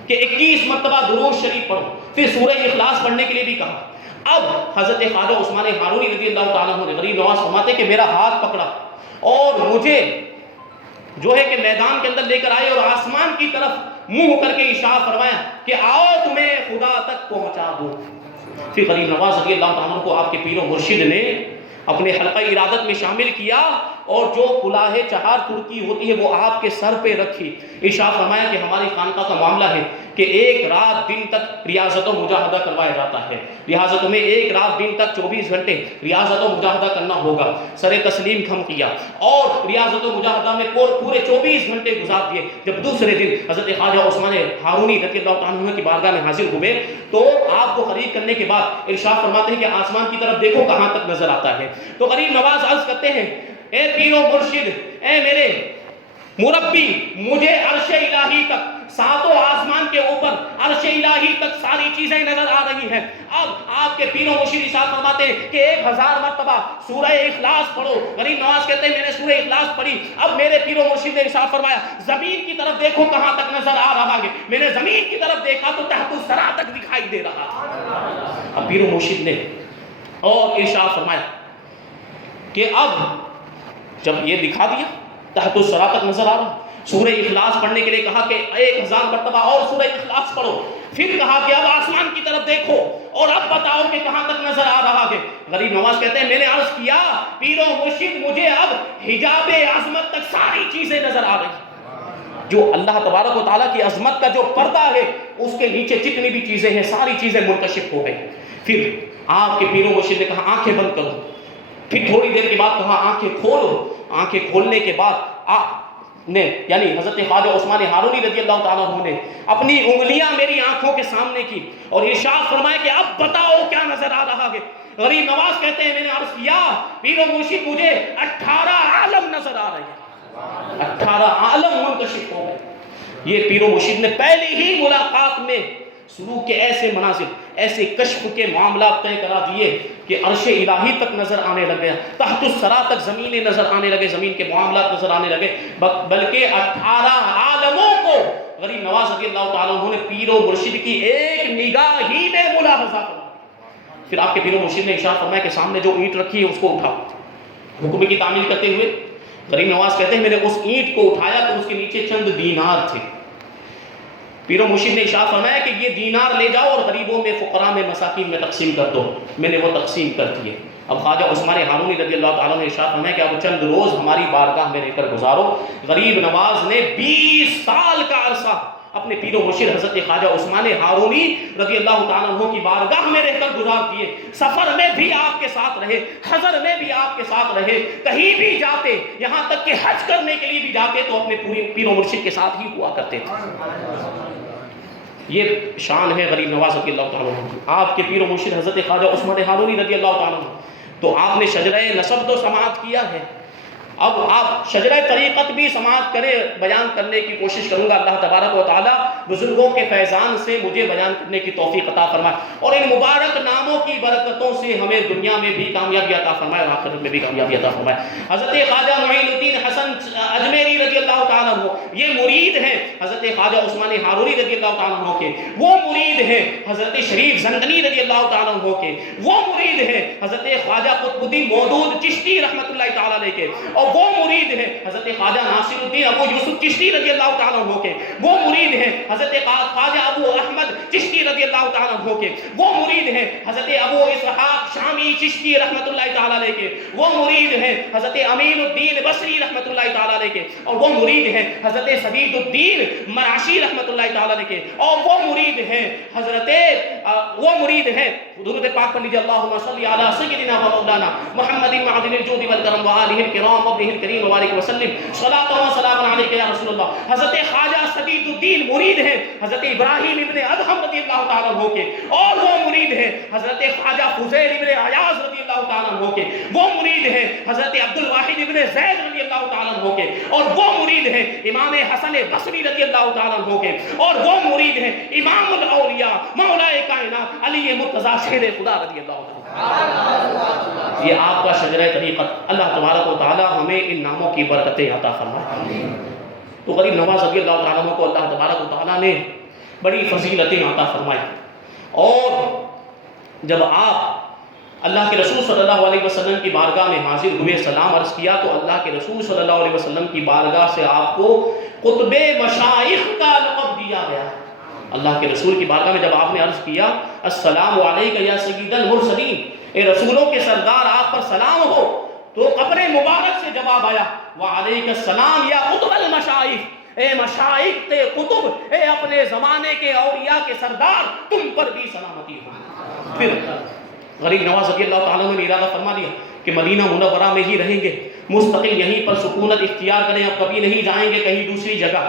کہ 21 مرتبہ درود شریف پڑھو، پھر سورہ اخلاص پڑھنے کے لیے بھی کہا۔ اب حضرت خواجہ عثمان ہارونی رضی اللہ تعالیٰ عنہ نے غریب نواز فرماتے کہ میرا ہاتھ پکڑا اور مجھے جو ہے کہ میدان کے اندر لے کر آئے، اور آسمان کی طرف منہ کر کے ارشاد فرمایا کہ آؤ تمہیں خدا تک پہنچا دوں۔ پھر غریب نواز رضی اللہ تعالیٰ عنہ کو آپ کے پیر و مرشد نے اپنے حلقہ ارادت میں شامل کیا، اور جو کلاه چہار ترکی ہوتی ہے وہ آپ کے سر پہ رکھی۔ ارشاد فرمایا کہ ہماری خانقاہ کا معاملہ ہے کہ ایک رات دن تک ریاضت و مجاہدہ کروایا جاتا ہے، ریاضت میں ایک رات دن تک 24 گھنٹے ریاضت و مجاہدہ کرنا ہوگا۔ سر تسلیم کھم کیا اور ریاضت و مجاہدہ میں پورے 24 گھنٹے گزار دیے۔ جب دوسرے دن حضرت خواجہ عثمان ہارونی رضی اللہ تعالیٰ عنہ کی بارگاہ میں حاضر ہوئے تو آپ کو قریب کرنے کے بعد ارشاد فرماتے ہیں کہ آسمان کی طرف دیکھو کہاں تک نظر آتا ہے۔ تو غریب نواز عرض کرتے ہیں اے پیر و مرشد، اے میرے مربی، مجھے عرش الہی تک، ساتوں آسمان کے اوپر عرش الہی تک ساری چیزیں نظر آ رہی ہیں۔ اب آپ کے پیر و مرشد ارشاد فرماتے ہیں کہ 1000 مرتبہ سورہ اخلاص پڑھو۔ غریب نواز کہتے ہیں میں نے سورہ اخلاص پڑھی۔ اب میرے پیر و مرشد نے ارشاد فرمایا زمین کی طرف دیکھو کہاں تک نظر آ رہا ہے۔ میں نے زمین کی طرف دیکھا تو تحت الثری تک دکھائی دے رہا تھا۔ اب پیر و مرشد نے اور ارشاد فرمایا کہ اب جب یہ دکھا دیا تحت الثری تک نظر آ رہا، سورہ اخلاص پڑھنے کے لیے کہا کہ 1000 مرتبہ اور سورہ اخلاص پڑھو۔ پھر کہا کہ اب آسمان کی طرف دیکھو اور اب بتاؤ کہ کہاں تک نظر آ رہا ہے۔ غریب نواز کہتے ہیں میں نے عرض کیا پیر و مرشد مجھے اب حجاب عظمت تک ساری چیزیں نظر آ رہی، جو اللہ تبارک و تعالیٰ کی عظمت کا جو پردہ ہے اس کے نیچے جتنی بھی چیزیں ہیں ساری چیزیں منکشف ہو گئی۔ پھر آپ کے پیر و مرشد نے کہا آنکھیں بند کرو۔ پھر تھوڑی دیر کے بعد کہا آنکھیں کھولو۔ آنکھیں کھولنے کے بعد آپ نے یعنی حضرت خواجہ عثمان ہارونی رضی اللہ تعالیٰ عنہ نے اپنی انگلیاں میری آنکھوں کے سامنے کی اور ارشاد فرمایا کہ اب بتاؤ کیا نظر آ رہا ہے۔ غریب نواز کہتے ہیں میں نے عرض کیا پیر و مرشد مجھے 18 عالم نظر آ رہے ہیں، 18 عالم منکشف ہو گئے۔ یہ پیر و مرشد نے پہلی ہی ملاقات میں سلوک کے ایسے مناظر، ایسے کشف کے معاملات طے کرا دیے کہ عرش الہی تک نظر آنے لگے، تحت الثری تک زمینیں نظر آنے لگے، زمین کے معاملات نظر آنے لگے، بلکہ 18 عالموں کو غریب نواز رضی اللہ تعالیٰ عنہ نے پیر و مرشد کی ایک نگاہ ہی میں ملاحظہ کرا۔ پھر آپ کے پیر و مرشد نے ارشاد فرمایا کہ سامنے جو اینٹ رکھی ہے اس کو اٹھاؤ۔ حکم کی تعمیل کرتے ہوئے غریب نواز کہتے ہیں میں نے اس اینٹ کو اٹھایا تو اس کے نیچے چند دینار تھے۔ پیر و مرشد نے ارشاد فرمایا کہ یہ دینار لے جاؤ اور غریبوں میں، فقراء میں، مساکین میں تقسیم کر دو۔ میں نے وہ تقسیم کر دیے۔ اب خواجہ عثمان ہارونی رضی اللہ تعالیٰ نے ارشاد فرمایا کہ اب چند روز ہماری بارگاہ میں رہ کر گزارو۔ غریب نواز نے 20 سال کا عرصہ اپنے پیر و مرشد حضرت خواجہ عثمان ہارونی رضی اللہ تعالیٰ عنہ کی بارگاہ میں رہ کر گزار دیے۔ سفر میں بھی آپ کے ساتھ رہے، حضر میں بھی آپ کے ساتھ رہے، کہیں بھی جاتے، یہاں تک کہ حج کرنے کے لیے بھی جاتے تو اپنے پورے پیر و مرشد کے ساتھ ہی ہوا کرتے تھے۔ یہ شان ہے غریب نواز رضی اللہ تعالیٰ عنہ۔ آپ کے پیر و مرشد حضرت خواجہ عثمان ہارونی رضی اللہ تعالیٰ عنہ، تو آپ نے شجرہ نسب تو سماعت کیا ہے، اب آپ شجرہ طریقت بھی سماعت کریں۔ بیان کرنے کی کوشش کروں گا، اللہ تبارک و تعالیٰ بزرگوں کے فیضان سے مجھے بیان کرنے کی توفیق عطا فرمائے اور ان مبارک ناموں کی برکتوں سے ہمیں دنیا میں بھی کامیابی عطا فرمائے اور آخرت میں بھی کامیابی عطا فرمائے۔ حضرت خواجہ معین الدین حسن اجمیری رضی اللہ تعالیٰ عنہ یہ مرید ہیں حضرت خواجہ عثمان ہارونی رضی اللہ تعالیٰ عنہ کے، وہ مرید ہیں حضرت شریف زندنی رضی اللہ تعالیٰ عنہ کے، وہ مرید ہیں حضرت خواجہ قطب الدین مودود چشتی رحمۃ اللہ تعالیٰ علیہ کے، اور وہ مرید ہیں حضرت خواجہ ناصر الدین ابو یوسف چشتی رضی اللہ تعالیٰ عنہ کے، وہ مرید ہیں حضرت خواجہ ابو احمد چشتی رضی اللہ تعالیٰ عنہ کے، وہ مرید ہیں حضرت ابو اسحاق شامی چشتی رحمۃ اللہ تعالیٰ علیہ کے، وہ مرید ہیں حضرت امین الدین بصری رحمۃ اللہ تعالیٰ علیہ کے، اور وہ مرید ہیں حضرت سدید الدین مراشی رحمۃ اللہ تعالیٰ علیہ کے، اور وہ مرید ہیں وہ مرید ہیں درود پاک پر لیجیے اللہم صلی علی سیدنا و مولانا محمد معدن الجود والکرم وآلہ الکرام وابنہ الکریم وبارک وسلم صلاۃ و سلام علیک یا رسول اللہ۔ حضرت خواجہ سدید الدین مرید ہیں حضرت ابراہیم ابن ادہم رضی اللہ تعالیٰ عنہ کے، اور وہ مرید ہیں حضرت خواجہ فضیل ابن عیاض رضی اللہ تعالیٰ عنہ کے، وہ مرید ہیں حضرت عبد الواحد ابن زید رضی اللہ تعالیٰ عنہ کے، اور وہ مرید ہیں امام حسن بصری رضی اللہ تعالیٰ عنہ کے، اور وہ مرید ہیں امام الاولیاء مولا کائنات علی مرتضیٰ شیر خدا رضی اللہ عنہ۔ یہ آپ کا شجرہ طریقت، اللہ تبارک و تعالی ہمیں ان ناموں کی برکتیں عطا فرمائے۔ تو غریب نواز رضی اللہ تعالیٰ عنہ کو اللہ تبارک و تعالی نے بڑی فضیلتیں عطا فرمائی، اور جب آپ اللہ کے رسول صلی اللہ علیہ وسلم کی بارگاہ میں حاضر ہوئے، سلام عرض کیا، تو اللہ کے رسول صلی اللہ علیہ وسلم کی بارگاہ سے آپ کو قطب مشائخ کا لقب دیا گیا۔ اللہ کے رسول کی بارگاہ میں جب آپ نے عرض کیا السلام علیک یا سید المرسلین، اے رسولوں کے سردار آپ پر سلام ہو، تو قبر مبارک سے جواب آیا وعلیک السلام یا قطب المشائخ، اے مشائخ کے قطب، اے اپنے زمانے کے اولیاء کے سردار، تم پر بھی سلامتی ہو۔ پھر غریب نواز رضی اللہ تعالیٰ نے ارادہ فرما لیا کہ مدینہ منورہ میں ہی رہیں گے، مستقل یہیں پر سکونت اختیار کریں، اب کبھی نہیں جائیں گے کہیں دوسری جگہ۔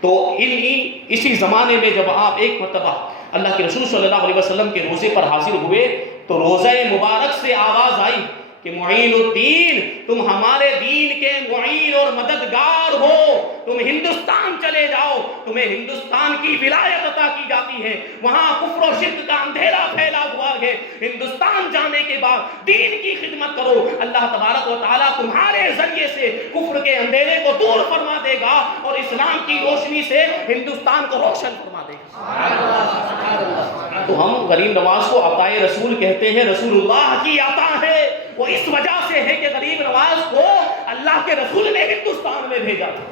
تو اسی زمانے میں جب آپ ایک مرتبہ اللہ کے رسول صلی اللہ علیہ وسلم کے روزے پر حاضر ہوئے تو روزہ مبارک سے آواز آئی کہ معین الدین، تم ہمارے دین کے معین اور مددگار ہو، تم ہندوستان چلے جاؤ، تمہیں ہندوستان کی ولایت عطا کی جاتی ہے، وہاں کفر و شرک کا اندھیرا پھیلا ہوا ہے، ہندوستان جانے کے بعد دین کی خدمت کرو، اللہ تبارک و تعالیٰ تمہارے ذریعے سے کفر کے اندھیرے کو دور فرما دے گا اور اسلام کی روشنی سے ہندوستان کو روشن فرما دے گا۔ تو ہم غریب نواز کو عطائے رسول کہتے ہیں، رسول اللہ کی عطا ہے، وہ اس وجہ سے ہے کہ غریب نواز کو اللہ کے رسول نے ہندوستان میں بھیجا تھا۔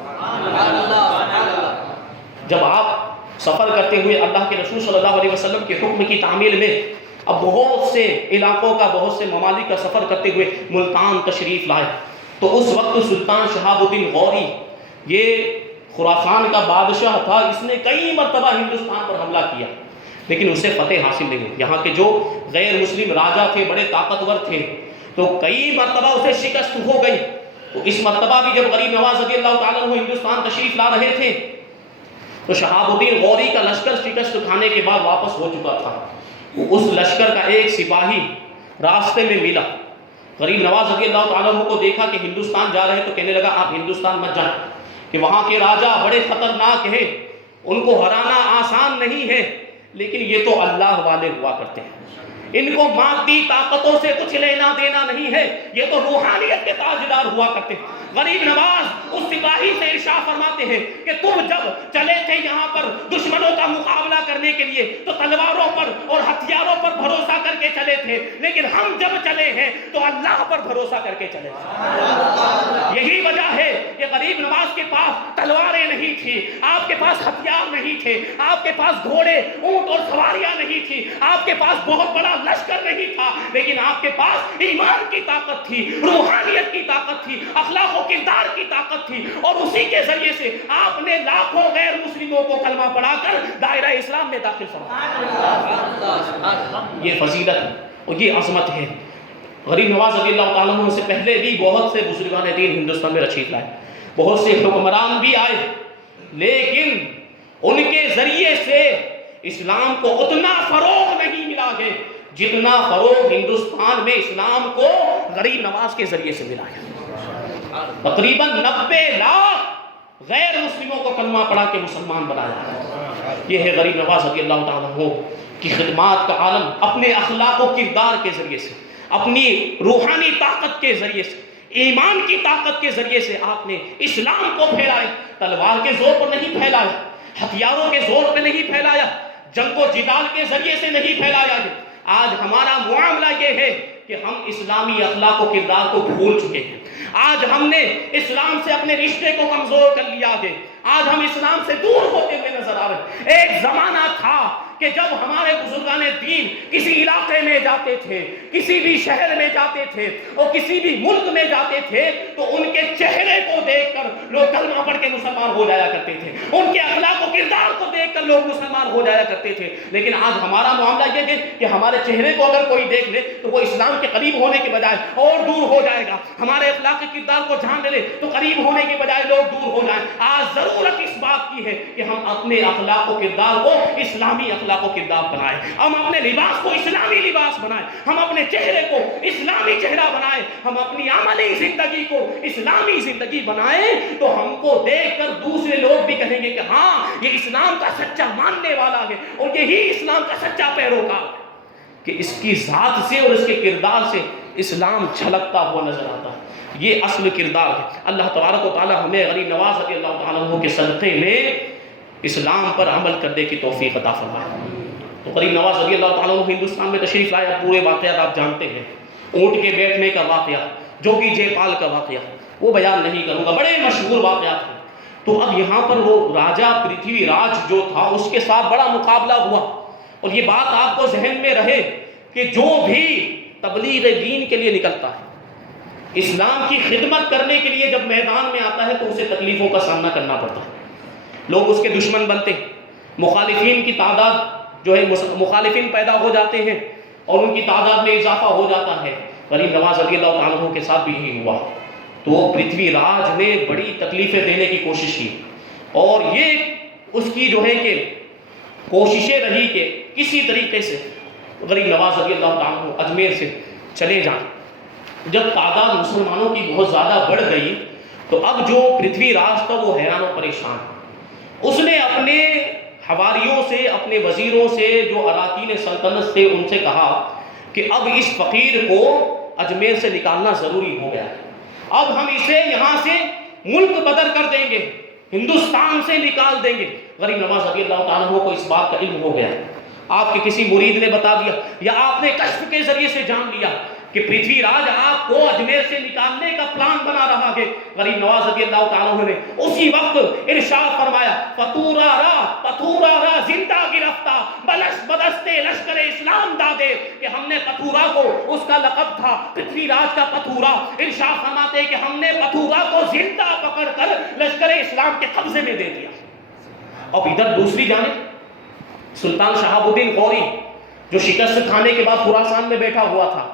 جب آپ سفر کرتے ہوئے اللہ کے رسول صلی اللہ علیہ وسلم کے حکم کی تعمیل میں اب بہت سے علاقوں کا، بہت سے ممالک کا سفر کرتے ہوئے ملتان تشریف لائے تو اس وقت سلطان شہاب الدین غوری، یہ خراسان کا بادشاہ تھا، اس نے کئی مرتبہ ہندوستان پر حملہ کیا لیکن اسے فتح حاصل نہیں ہوئی۔ یہاں کے جو غیر مسلم راجا تھے بڑے طاقتور تھے تو کئی مرتبہ اسے شکست ہو گئی۔ تو اس مرتبہ بھی جب غریب نواز رضی اللہ تعالیٰ عنہ ہندوستان تشریف لا رہے تھے تو شہاب الدین غوری کا لشکر شکست کھانے کے بعد واپس ہو چکا تھا۔ اس لشکر کا ایک سپاہی راستے میں ملا، غریب نواز رضی اللہ تعالیٰ عنہ کو دیکھا کہ ہندوستان جا رہے تو کہنے لگا آپ ہندوستان مت جائیں، کہ وہاں کے راجا بڑے خطرناک ہیں، ان کو ہرانا آسان نہیں ہے، لیکن یہ تو اللہ والے ہوا کرتے ہیں، ان کو مادی طاقتوں سے کچھ لینا دینا نہیں ہے، یہ تو روحانیت کے تاجدار ہوا کرتے ہیں۔ غریب نواز اس سپاہی سے ارشاد فرماتے ہیں کہ تم جب چلے تھے یہاں پر دشمنوں کا مقابلہ کرنے کے لیے تو تلواروں پر اور ہتھیاروں پر بھروسہ کر کے چلے تھے، لیکن ہم جب چلے ہیں تو اللہ پر بھروسہ کر کے چلے تھے۔ یہی وجہ ہے کہ غریب نواز کے پاس تلواریں نہیں تھی، آپ کے پاس ہتھیار نہیں تھے، آپ کے پاس گھوڑے اونٹ اور سواریاں نہیں تھی، آپ کے پاس بہت بڑا لشکر نہیں تھا، لیکن آپ کے پاس ایمان کی طاقت تھی، روحانیت کی طاقت تھی، اخلاق و کردار کی طاقت تھی، اور اسی کے ذریعے سے آپ نے لاکھوں غیر مسلموں کو کلمہ پڑھا کر دائرہ اسلام میں داخل فرمایا۔ یہ فضیلت ہے اور یہ عظمت ہے۔ غریب نواز رضی اللہ تعالیٰ عنہ سے پہلے بھی بہت سے بزرگان دین ہندوستان میں تشریف لائے، بہت سے حکمران بھی آئے، لیکن ان کے ذریعے سے اسلام کو اتنا فروغ نہیں ملا ہے جتنا فروغ ہندوستان میں اسلام کو غریب نواز کے ذریعے سے ملا ہے۔ تقریباً 90 لاکھ غیر مسلموں کو کلمہ پڑھا کے مسلمان بنایا۔ یہ ہے غریب نواز رضی اللہ تعالیٰ عنہ کی خدمات کا عالم، اپنے اخلاق و کردار کے ذریعے سے، اپنی روحانی طاقت کے ذریعے سے، ایمان کی طاقت کے ذریعے سے آپ نے اسلام کو پھیلایا۔ تلوار کے زور پر نہیں پھیلایا، ہتھیاروں کے زور پہ نہیں پھیلایا، جنگ و جدال کے ذریعے سے نہیں پھیلایا۔ آج ہمارا معاملہ یہ ہے کہ ہم اسلامی اخلاق و کردار کو بھول چکے ہیں۔ آج ہم نے اسلام سے اپنے رشتے کو کمزور کر لیا ہے، آج ہم اسلام سے دور ہوتے ہوئے نظر آ رہے ہیں۔ ایک زمانہ تھا کہ جب ہمارے بزرگان دین کسی علاقے میں جاتے تھے، کسی بھی شہر میں جاتے تھے اور کسی بھی ملک میں جاتے تھے تو ان کے چہرے کو دیکھ کر لوگ کلمہ پڑھ کے مسلمان ہو جایا کرتے تھے، ان کے اخلاق و کردار کو دیکھ کر لوگ مسلمان ہو جایا کرتے تھے۔ لیکن آج ہمارا معاملہ یہ ہے کہ ہمارے چہرے کو اگر کوئی دیکھ لے تو وہ اسلام کے قریب ہونے کے بجائے اور دور ہو جائے گا، ہمارے اخلاق کے کردار کو جھان لے تو قریب ہونے کے بجائے لوگ دور ہو جائیں۔ آج ضرورت اس بات کی ہے کہ ہم اپنے اخلاق و کردار کو اسلامی اخلاق و کردار بنائیں، ہم اپنے لباس کو اسلامی لباس بنائیں، ہم اپنے چہرے کو اسلامی چہرہ بنائیں، ہم اپنی عملی زندگی کو اسلامی زندگی بنائیں، تو ہم کو دیکھ کر دوسرے لوگ بھی کہیں گے کہ ہاں یہ اسلام کا سچا ماننے والا ہے اور یہی اسلام کا سچا پیروکار ہے، کہ اس کی ذات سے اور اس کے کردار سے اسلام جھلکتا ہوا نظر آتا ہے۔ یہ اصل کردار ہے۔ اللہ تبارک و تعالی ہمیں غریب نواز رضی اللہ تعالیٰ عنہ کے صدقے میں اسلام پر عمل کرنے کی توفیق عطا فرمائے۔ تو غریب نواز رضی اللہ تعالیٰ عنہ ہندوستان میں تشریف لایا، پورے واقعات آپ جانتے ہیں، اونٹ کے بیٹھنے کا واقعہ، جوگی جے پال کا واقعہ، وہ بیان نہیں کروں گا، بڑے مشہور واقعات ہیں۔ تو اب یہاں پر وہ راجہ پرتھوی راج جو تھا اس کے ساتھ بڑا مقابلہ ہوا، اور یہ بات آپ کو ذہن میں رہے کہ جو بھی تبلیغ دین کے لیے نکلتا ہے، اسلام کی خدمت کرنے کے لیے جب میدان میں آتا ہے تو اسے تکلیفوں کا سامنا کرنا پڑتا ہے، لوگ اس کے دشمن بنتے ہیں، مخالفین کی تعداد جو ہے مخالفین پیدا ہو جاتے ہیں اور ان کی تعداد میں اضافہ ہو جاتا ہے۔ غریب نواز رضی اللہ تعالیٰ عنہ کے ساتھ بھی یہی ہوا، تو پرتھوی راج نے بڑی تکلیفیں دینے کی کوشش کی، اور یہ اس کی جو ہے کہ کوششیں رہی کہ کسی طریقے سے غریب نواز رضی اللہ تعالیٰ عنہ اجمیر سے چلے جائیں۔ جب تعداد مسلمانوں کی بہت زیادہ بڑھ گئی تو اب جو پرتھوی راج تھا وہ حیران و پریشان، اس نے اپنے حواریوں سے، اپنے وزیروں سے، جو اراکین سلطنت تھے، ان سے کہا کہ اب اس فقیر کو اجمیر سے نکالنا ضروری ہو گیا ہے، اب ہم اسے یہاں سے ملک بدر کر دیں گے، ہندوستان سے نکال دیں گے۔ غریب نواز رضی اللہ تعالیٰ عنہ کو اس بات کا علم ہو گیا، آپ کے کسی مرید نے بتا دیا یا آپ نے کشف کے ذریعے سے جان لیا کہ پرتھوی راج آپ کو اجمیر سے نکالنے کا پلان بنا رہا ہے۔ غریب نواز رضی اللہ تعالیٰ عنہ نے اسی وقت ارشاد فرمایا، پتھورا را زندہ گرفتہ بدستے لشکر اسلام دادے، کہ ہم نے پتھورا کو، اس کا لقب تھا پرتھوی راج کا پتھورا، ارشاد فرماتے کہ ہم نے پتھورا کو زندہ پکڑ کر لشکر اسلام کے قبضے میں دے دیا۔ اب ادھر دوسری جانب سلطان شہاب الدین غوری، جو شکست کھانے کے بعد خراسان میں بیٹھا ہوا تھا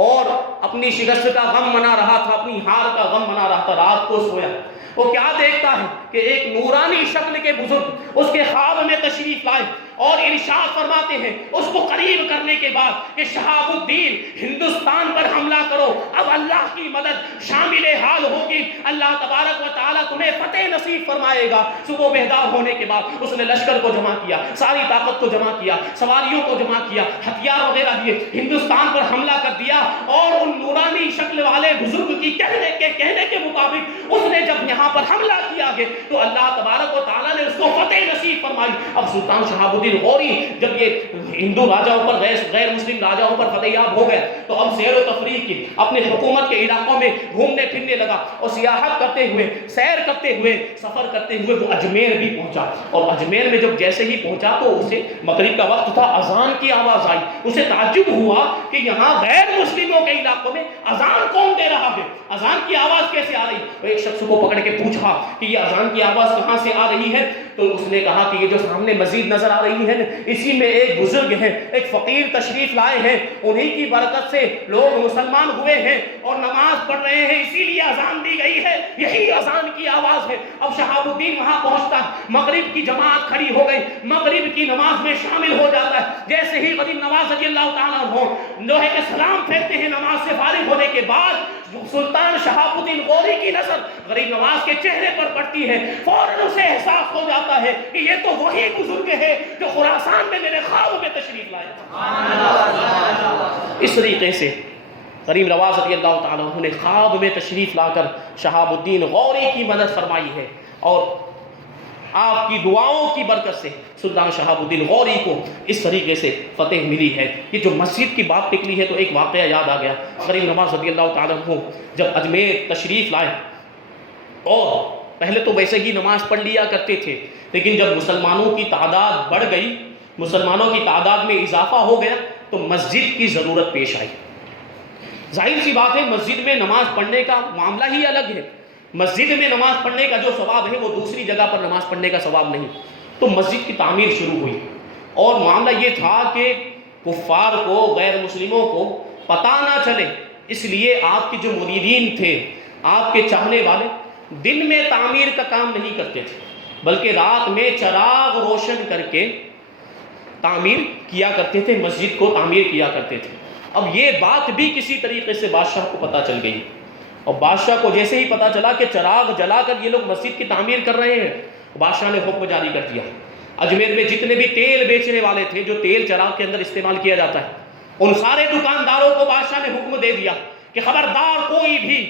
اور اپنی شکست کا غم منا رہا تھا، اپنی ہار کا غم منا رہا تھا، رات کو سویا، وہ کیا دیکھتا ہے کہ ایک نورانی شکل کے بزرگ اس کے خواب میں تشریف لائے اور ارشاد فرماتے ہیں اس کو قریب کرنے کے بعد کہ شہاب الدین ہندوستان پر حملہ کرو، اب اللہ کی مدد شامل حال ہوگی، اللہ تبارک و تعالیٰ تمہیں فتح نصیب فرمائے گا۔ صبح بیدار ہونے کے بعد اس نے لشکر کو جمع کیا، ساری طاقت کو جمع کیا، سواریوں کو جمع کیا، ہتھیار وغیرہ دیے، ہندوستان پر حملہ کر دیا، اور ان نورانی شکل والے بزرگ کی کہنے کے مطابق اس نے جب یہاں پر حملہ کیا گیا تو اللہ تبارک و تعالیٰ نے اس کو فتح نصیب فرمائی۔ اب سلطان شہاب الدین غوری جب یہ ہندو راجاؤں پر غیر مسلم راجاؤں پر فتح یاب ہو گئے تو اب سیر و تفریح کی، اپنے حکومت کے علاقوں میں گھومنے پھرنے لگا، اور سیاحت کرتے ہوئے، سیر کرتے ہوئے، سفر کرتے ہوئے وہ اجمیر بھی پہنچا، اور اجمیر میں جب جیسے ہی پہنچا تو اسے مغرب کا وقت تھا، اذان کی آواز آئی، اسے تعجب ہوا کہ یہاں غیر مسلموں کے علاقوں میں اذان کون دے رہا ہے، اذان کی آواز کیسے آ رہی؟ تو ایک شخص کو پکڑ کے پوچھا کہ یہ اذان کی آواز کہاں سے آ رہی ہے؟ تو اس نے کہا کہ یہ جو سامنے مسجد نظر آ رہی ہے اسی میں ایک بزرگ ہے، ایک فقیر تشریف لائے ہیں، انہی کی برکت سے لوگ مسلمان ہوئے ہیں اور نماز پڑھ رہے ہیں، اسی لیے اذان دی گئی ہے، یہی اذان کی آواز ہے۔ اب شہاب الدین وہاں پہنچتا، مغرب کی جماعت کھڑی ہو گئی، مغرب کی نماز میں شامل ہو جاتا ہے۔ جیسے ہی غریب نواز رضی اللہ تعالیٰ عنہ لوہے کے سلام پھیرتے ہیں نماز سے فارغ ہونے کے بعد، سلطان شہاب الدین غوری کی نظر غریب نواز کے چہرے پر پڑتی ہے، فوراً اسے احساس ہو جاتا ہے کہ یہ تو وہی بزرگ ہے جو خراسان میں میرے خواب میں تشریف لائے تھے۔ اس طریقے سے غریب نواز رضی اللہ تعالیٰ عنہ نے خواب میں تشریف لا کر شہاب الدین غوری کی مدد فرمائی ہے، اور آپ کی دعاؤں کی برکت سے سلطان شہاب الدین غوری کو اس طریقے سے فتح ملی ہے۔ یہ جو مسجد کی بات نکلی ہے تو ایک واقعہ یاد آ گیا، غریب نواز رضی اللہ تعالیٰ عنہ جب اجمیر تشریف لائے اور پہلے تو ویسے ہی نماز پڑھ لیا کرتے تھے، لیکن جب مسلمانوں کی تعداد بڑھ گئی، مسلمانوں کی تعداد میں اضافہ ہو گیا تو مسجد کی ضرورت پیش آئی۔ ظاہر سی بات ہے مسجد میں نماز پڑھنے کا معاملہ ہی الگ ہے، مسجد میں نماز پڑھنے کا جو ثواب ہے وہ دوسری جگہ پر نماز پڑھنے کا ثواب نہیں۔ تو مسجد کی تعمیر شروع ہوئی، اور معاملہ یہ تھا کہ کفار کو، غیر مسلموں کو پتہ نہ چلے، اس لیے آپ کے جو مریدین تھے، آپ کے چاہنے والے، دن میں تعمیر کا کام نہیں کرتے تھے بلکہ رات میں چراغ روشن کر کے تعمیر کیا کرتے تھے، مسجد کو تعمیر کیا کرتے تھے۔ اب یہ بات بھی کسی طریقے سے بادشاہ کو پتہ چل گئی، اور بادشاہ کو جیسے ہی پتہ چلا کہ چراغ جلا کر یہ لوگ مسجد کی تعمیر کر رہے ہیں، بادشاہ نے حکم جاری کر دیا، اجمیر میں جتنے بھی تیل بیچنے والے تھے، جو تیل چراغ کے اندر استعمال کیا جاتا ہے، ان سارے دکانداروں کو بادشاہ نے حکم دے دیا کہ خبردار کوئی بھی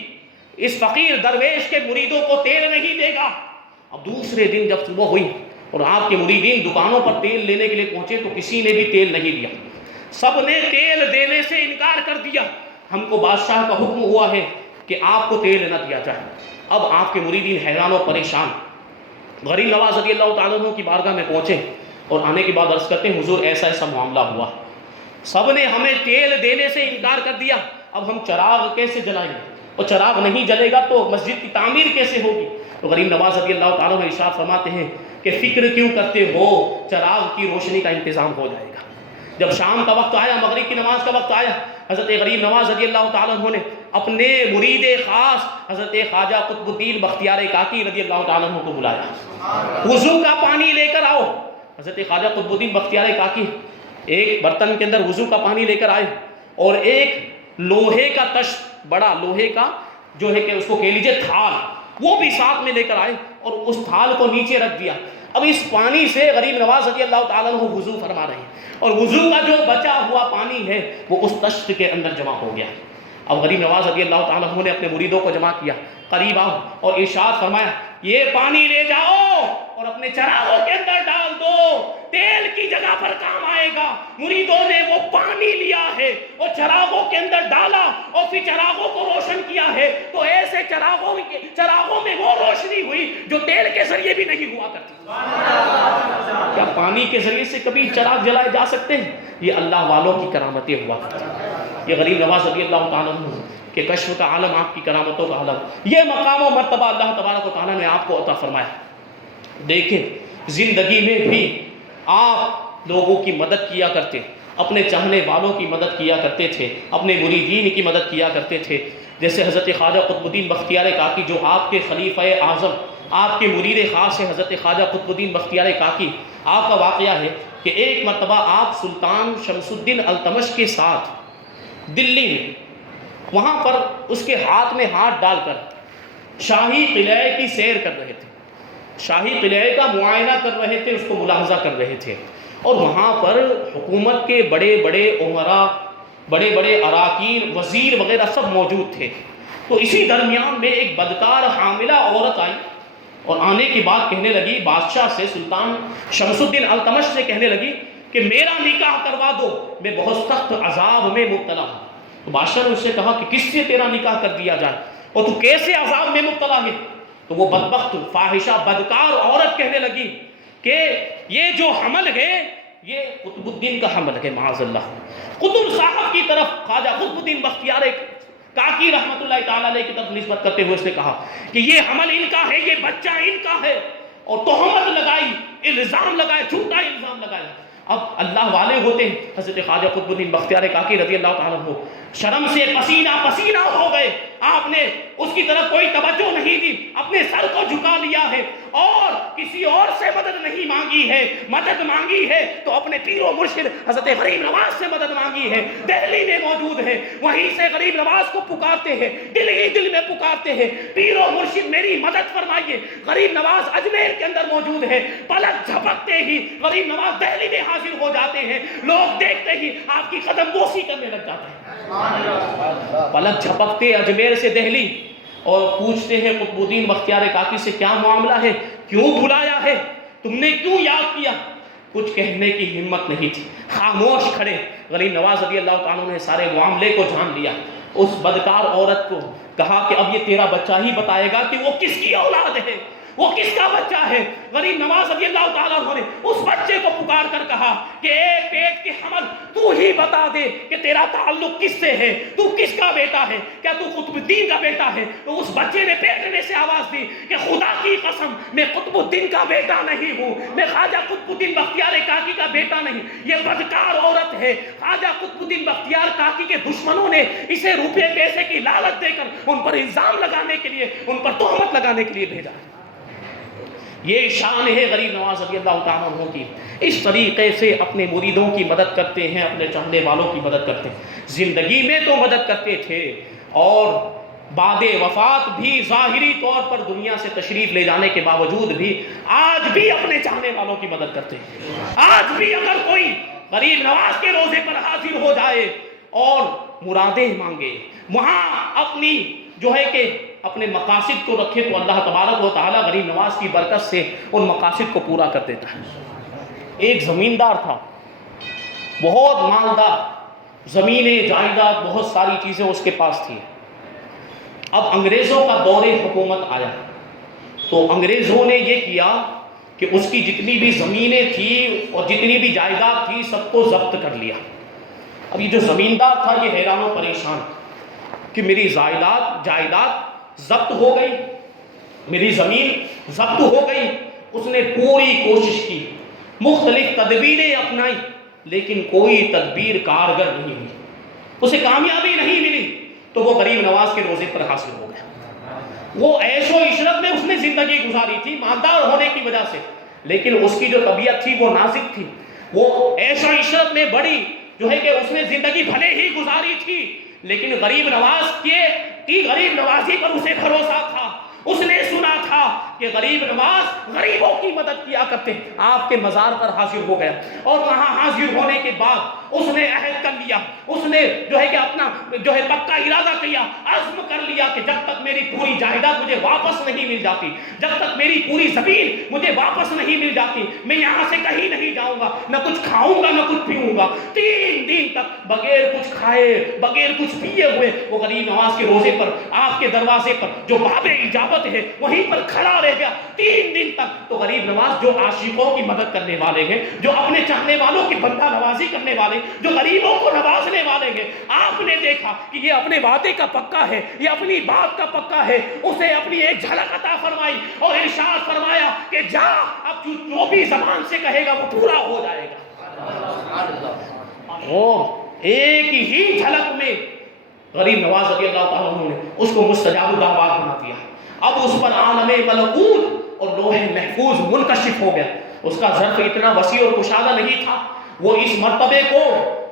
اس فقیر درویش کے مریدوں کو تیل نہیں دے گا۔ اب دوسرے دن جب صبح ہوئی اور آپ کے مریدین دکانوں پر تیل لینے کے لیے پہنچے تو کسی نے بھی تیل نہیں دیا، سب نے تیل دینے سے انکار کر دیا۔ ہم کو بادشاہ کا حکم ہوا ہے کہ آپ کو تیل نہ دیا جائے۔ اب آپ کے مریدین حیران و پریشان غریب نواز رضی اللہ تعالیٰ عنہ کی بارگاہ میں پہنچے اور آنے کے بعد عرض کرتے ہیں حضور ایسا ایسا معاملہ ہوا، سب نے ہمیں تیل دینے سے انکار کر دیا، اب ہم چراغ کیسے جلائیں گے؟ اور چراغ نہیں جلے گا تو مسجد کی تعمیر کیسے ہوگی؟ تو غریب نواز رضی اللہ تعالیٰ عنہ ارشاد فرماتے ہیں کہ فکر کیوں کرتے ہو، چراغ کی روشنی کا انتظام ہو جائے گا۔ جب شام کا وقت آیا، مغرب کی نماز کا وقت آیا، حضرت غریب نواز رضی اللہ تعالیٰ عنہ نے اپنے مرید خاص حضرت خواجہ قطب الدین بختیار کاکی رضی اللہ تعالیٰ عنہ کو بلایا، وضو کا پانی لے کر آؤ۔ حضرت خواجہ قطب الدین بختیار کاکی ایک برتن کے اندر وضو کا پانی لے کر آئے اور ایک لوہے کا تشت، بڑا لوہے کا جو ہے کہ اس کو کہہ لیجئے تھال، وہ بھی ساتھ میں لے کر آئے اور اس تھال کو نیچے رکھ دیا۔ اب اس پانی سے غریب نواز رضی اللہ تعالیٰ عنہ وضو فرما رہے ہیں اور وضو کا جو بچا ہوا پانی ہے وہ اس تشت کے اندر جمع ہو گیا۔ اب غریب نواز رضی اللہ تعالیٰ عنہ نے اپنے مریدوں کو جمع کیا، قریب آؤ اور ارشاد فرمایا یہ پانی لے جاؤ اور اپنے چراغوں کے اندر ڈال دو، تیل کی جگہ پر کام آئے گا۔ مریدوں نے وہ پانی لیا ہے اور چراغوں کے اندر ڈالا اور پھر چراغوں کو روشن کیا ہے تو ایسے چراغوں میں وہ روشنی ہوئی جو تیل کے ذریعے بھی نہیں ہوا کرتی۔ کیا پانی کے ذریعے سے کبھی چراغ جلائے جا سکتے ہیں؟ یہ اللہ والوں کی کرامتیں ہوا کرتی ہیں۔ یہ غریب نواز رضی اللہ تعالیٰ عنہ کہ کشف کا عالم، آپ کی کرامتوں کا عالم، یہ مقام و مرتبہ اللہ تبارک و تعالیٰ نے آپ کو عطا فرمایا۔ دیکھیں زندگی میں بھی آپ لوگوں کی مدد کیا کرتے، اپنے چاہنے والوں کی مدد کیا کرتے تھے، اپنے مریدین کی مدد کیا کرتے تھے۔ جیسے حضرت خواجہ قطب الدین بختیار کاکی جو آپ کے خلیفہ اعظم، آپ کے مرید خاص ہیں حضرت خواجہ قطب الدین بختیار کاکی، آپ کا واقعہ ہے کہ ایک مرتبہ آپ سلطان شمس الدین التمش کے ساتھ دلی میں وہاں پر اس کے ہاتھ میں ہاتھ ڈال کر شاہی قلعے کی سیر کر رہے تھے، شاہی قلعے کا معائنہ کر رہے تھے، اس کو ملاحظہ کر رہے تھے، اور وہاں پر حکومت کے بڑے بڑے عمراء، بڑے بڑے اراکین، وزیر وغیرہ سب موجود تھے۔ تو اسی درمیان میں ایک بدکار حاملہ عورت آئی اور آنے کے بعد کہنے لگی بادشاہ سے، سلطان شمس الدین التمش سے کہنے لگی کہ میرا نکاح کروا دو، میں بہت سخت عذاب میں مبتلا ہوں۔ تو بادشاہ نے اس سے کہا کہ کس سے تیرا نکاح کر دیا جائے اور تو کیسے عذاب میں مبتلا ہے؟ تو وہ بدبخت فاحشہ بدکار عورت کہنے لگی کہ یہ جو حمل ہے یہ قطب الدین کا حمل ہے، معاذ اللہ۔ قطب صاحب کی طرف خواجہ قطب الدین بختیار کاکی رحمت اللہ تعالیٰ علیہ کی طرف نسبت کرتے ہوئے اس نے کہا کہ یہ حمل ان کا ہے، یہ بچہ ان کا ہے، اور تہمت لگائی، الزام لگائے، جھوٹا الزام لگایا۔ اب اللہ والے ہوتے ہیں، حضرت خواجہ قطب الدین بختیار کاکی رضی اللہ تعالیٰ عنہ شرم سے پسینہ پسینہ ہو گئے۔ آپ نے اس کی طرف کوئی توجہ نہیں دی، اپنے سر کو جھکا لیا ہے اور کسی اور سے مدد نہیں مانگی ہے۔ مدد مانگی ہے تو اپنے پیر و مرشد حضرت غریب نواز سے مدد مانگی ہے، دہلی میں موجود ہے، وہیں سے غریب نواز کو پکارتے ہیں، دل ہی دل میں پکارتے ہیں، پیر و مرشد میری مدد فرمائیے۔ غریب نواز اجمیر کے اندر موجود ہے، پلک جھپکتے ہی غریب نواز دہلی میں حاضر ہو جاتے ہیں، لوگ دیکھتے ہی آپ کی قدم بوسی کرنے لگ جاتے ہیں۔ پلک جھپکتے اجمیر سے دہلی اور پوچھتے ہیں قطب الدین بختیار کاکی سے کیا معاملہ ہے، کیوں بلایا ہے، تم نے کیوں یاد کیا؟ کچھ کہنے کی ہمت نہیں تھی، خاموش کھڑے۔ غریب نواز رضی اللہ تعالیٰ نے سارے معاملے کو جان لیا۔ اس بدکار عورت کو کہا کہ اب یہ تیرا بچہ ہی بتائے گا کہ وہ کس کی اولاد ہے، وہ کس کا بچہ ہے۔ غریب نواز رضی اللہ تعالیٰ نے اس بچے کو پکار کر کہا کہ اے پیٹ کے حمل، تو ہی بتا دے کہ تیرا تعلق کس سے ہے، تو کس کا بیٹا ہے، کیا تو قطب الدین کا بیٹا ہے؟ تو اس بچے نے پیٹنے سے آواز دی کہ خدا کی قسم میں قطب الدین کا بیٹا نہیں ہوں، میں خواجہ قطب الدین بختیار کاکی کا بیٹا نہیں۔ یہ بدکار عورت ہے، خواجہ قطب الدین بختیار کاکی کے دشمنوں نے اسے روپے پیسے کی لالچ دے کر ان پر الزام لگانے کے لیے، ان پر تہمت لگانے کے لیے بھیجا۔ یہ شان ہے غریب نواز رضی اللہ تعالیٰ عنہ کی، اس طریقے سے اپنے مریدوں کی مدد کرتے ہیں، اپنے چاہنے والوں کی مدد کرتے ہیں۔ زندگی میں تو مدد کرتے تھے اور بعد وفات بھی ظاہری طور پر دنیا سے تشریف لے جانے کے باوجود بھی آج بھی اپنے چاہنے والوں کی مدد کرتے ہیں۔ آج بھی اگر کوئی غریب نواز کے روزے پر حاضر ہو جائے اور مرادیں مانگے، وہاں اپنی جو ہے کہ اپنے مقاصد کو رکھے تو اللہ تبارک و تعالیٰ غریب نواز کی برکت سے ان مقاصد کو پورا کر دیتا ہے۔ ایک زمیندار تھا، بہت مالدار، زمینیں جائیداد بہت ساری چیزیں اس کے پاس تھی۔ اب انگریزوں کا دور حکومت آیا تو انگریزوں نے یہ کیا کہ اس کی جتنی بھی زمینیں تھیں اور جتنی بھی جائیداد تھی سب کو ضبط کر لیا۔ اب یہ جو زمیندار تھا یہ حیران و پریشان، کہ میری جائیداد ضبط ہو گئی، میری زمین ضبط ہو گئی. اس نے پوری کوشش کی، مختلف تدبیریں اپنائی، لیکن کوئی تدبیر کارگر نہیں ہوئی، اسے کامیابی نہیں ملی. تو وہ غریب نواز کے روزے پر حاصل ہو گیا. وہ عیش و عشرت میں اس نے زندگی گزاری تھی مالدار ہونے کی وجہ سے، لیکن اس کی جو طبیعت تھی وہ نازک تھی. وہ عیش و عشرت میں بڑی جو ہے کہ اس نے زندگی بھلے ہی گزاری تھی، لیکن غریب نواز کی غریب نوازی پر اسے بھروسہ تھا. اس نے سنا تھا کہ غریب نواز غریبوں کی مدد کیا کرتے. آپ کے مزار پر حاضر ہو گیا، اور وہاں حاضر ہونے کے بعد اس نے عہد کر لیا، اس نے جو ہے کہ اپنا جو ہے پکا ارادہ کیا، عزم کر لیا کہ جب تک میری پوری جائیداد مجھے واپس نہیں مل جاتی، جب تک میری پوری زمین مجھے واپس نہیں مل جاتی، میں یہاں سے کہیں نہیں جاؤں گا، نہ کچھ کھاؤں گا نہ کچھ پیوں گا. 3 دن تک بغیر کچھ کھائے بغیر کچھ پیے ہوئے وہ غریب نواز کے روزے پر، آپ کے دروازے پر جو باب اجابت ہے وہیں پر کھڑا رہ گیا 3 دن تک. تو غریب نواز جو عاشقوں کی مدد کرنے والے ہیں، جو اپنے چاہنے والوں کی بندہ نوازی کرنے والے، جو غریبوں کو نوازنے والے ہیں، آپ نے دیکھا کہ یہ اپنے وعدے کا پکا ہے، یہ اپنی بات کا پکا ہے. اسے اپنی ایک جھلک عطا فرمائی اور ارشاد فرمایا کہ جا، اب جو بھی زبان سے کہے گا وہ پورا ہو جائے گا. اور ایک ہی جھلک میں غریب نواز رضی اللہ تعالیٰ عنہ نے اس کو مستجاب الدعوات بنا دیا. اب اس پر عالم ملکوت اور لوح محفوظ منکشف ہو گیا. اس کا ظرف اتنا وسیع اور کشادہ نہیں تھا، وہ اس مرتبے کو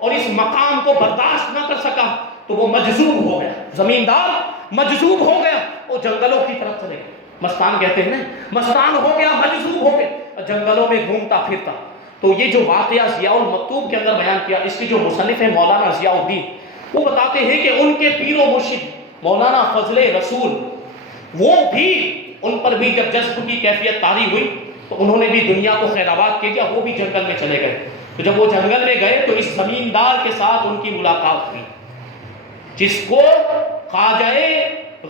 اور اس مقام کو برداشت نہ کر سکا، تو وہ مجذوب ہو گیا. زمیندار مجذوب ہو گیا اور جنگلوں کی طرف چلے گئے. مستان کہتے ہیں نا، مستان ہو گیا، مجذوب ہو گئے، جنگلوں میں گھومتا پھرتا. تو یہ جو واقعہ ضیاء المکتوب کے اندر بیان کیا، اس کے جو مصنف ہیں مولانا ضیاء الدین، وہ بتاتے ہیں کہ ان کے پیر و مرشد مولانا فضل رسول، وہ بھی ان پر بھی جب جذب کی کیفیت طاری ہوئی تو انہوں نے بھی دنیا کو خیر آباد کیا، وہ بھی جنگل میں چلے گئے. تو جب وہ جنگل میں گئے تو اس زمیندار کے ساتھ ان کی ملاقات ہوئی، جس کو خواجہ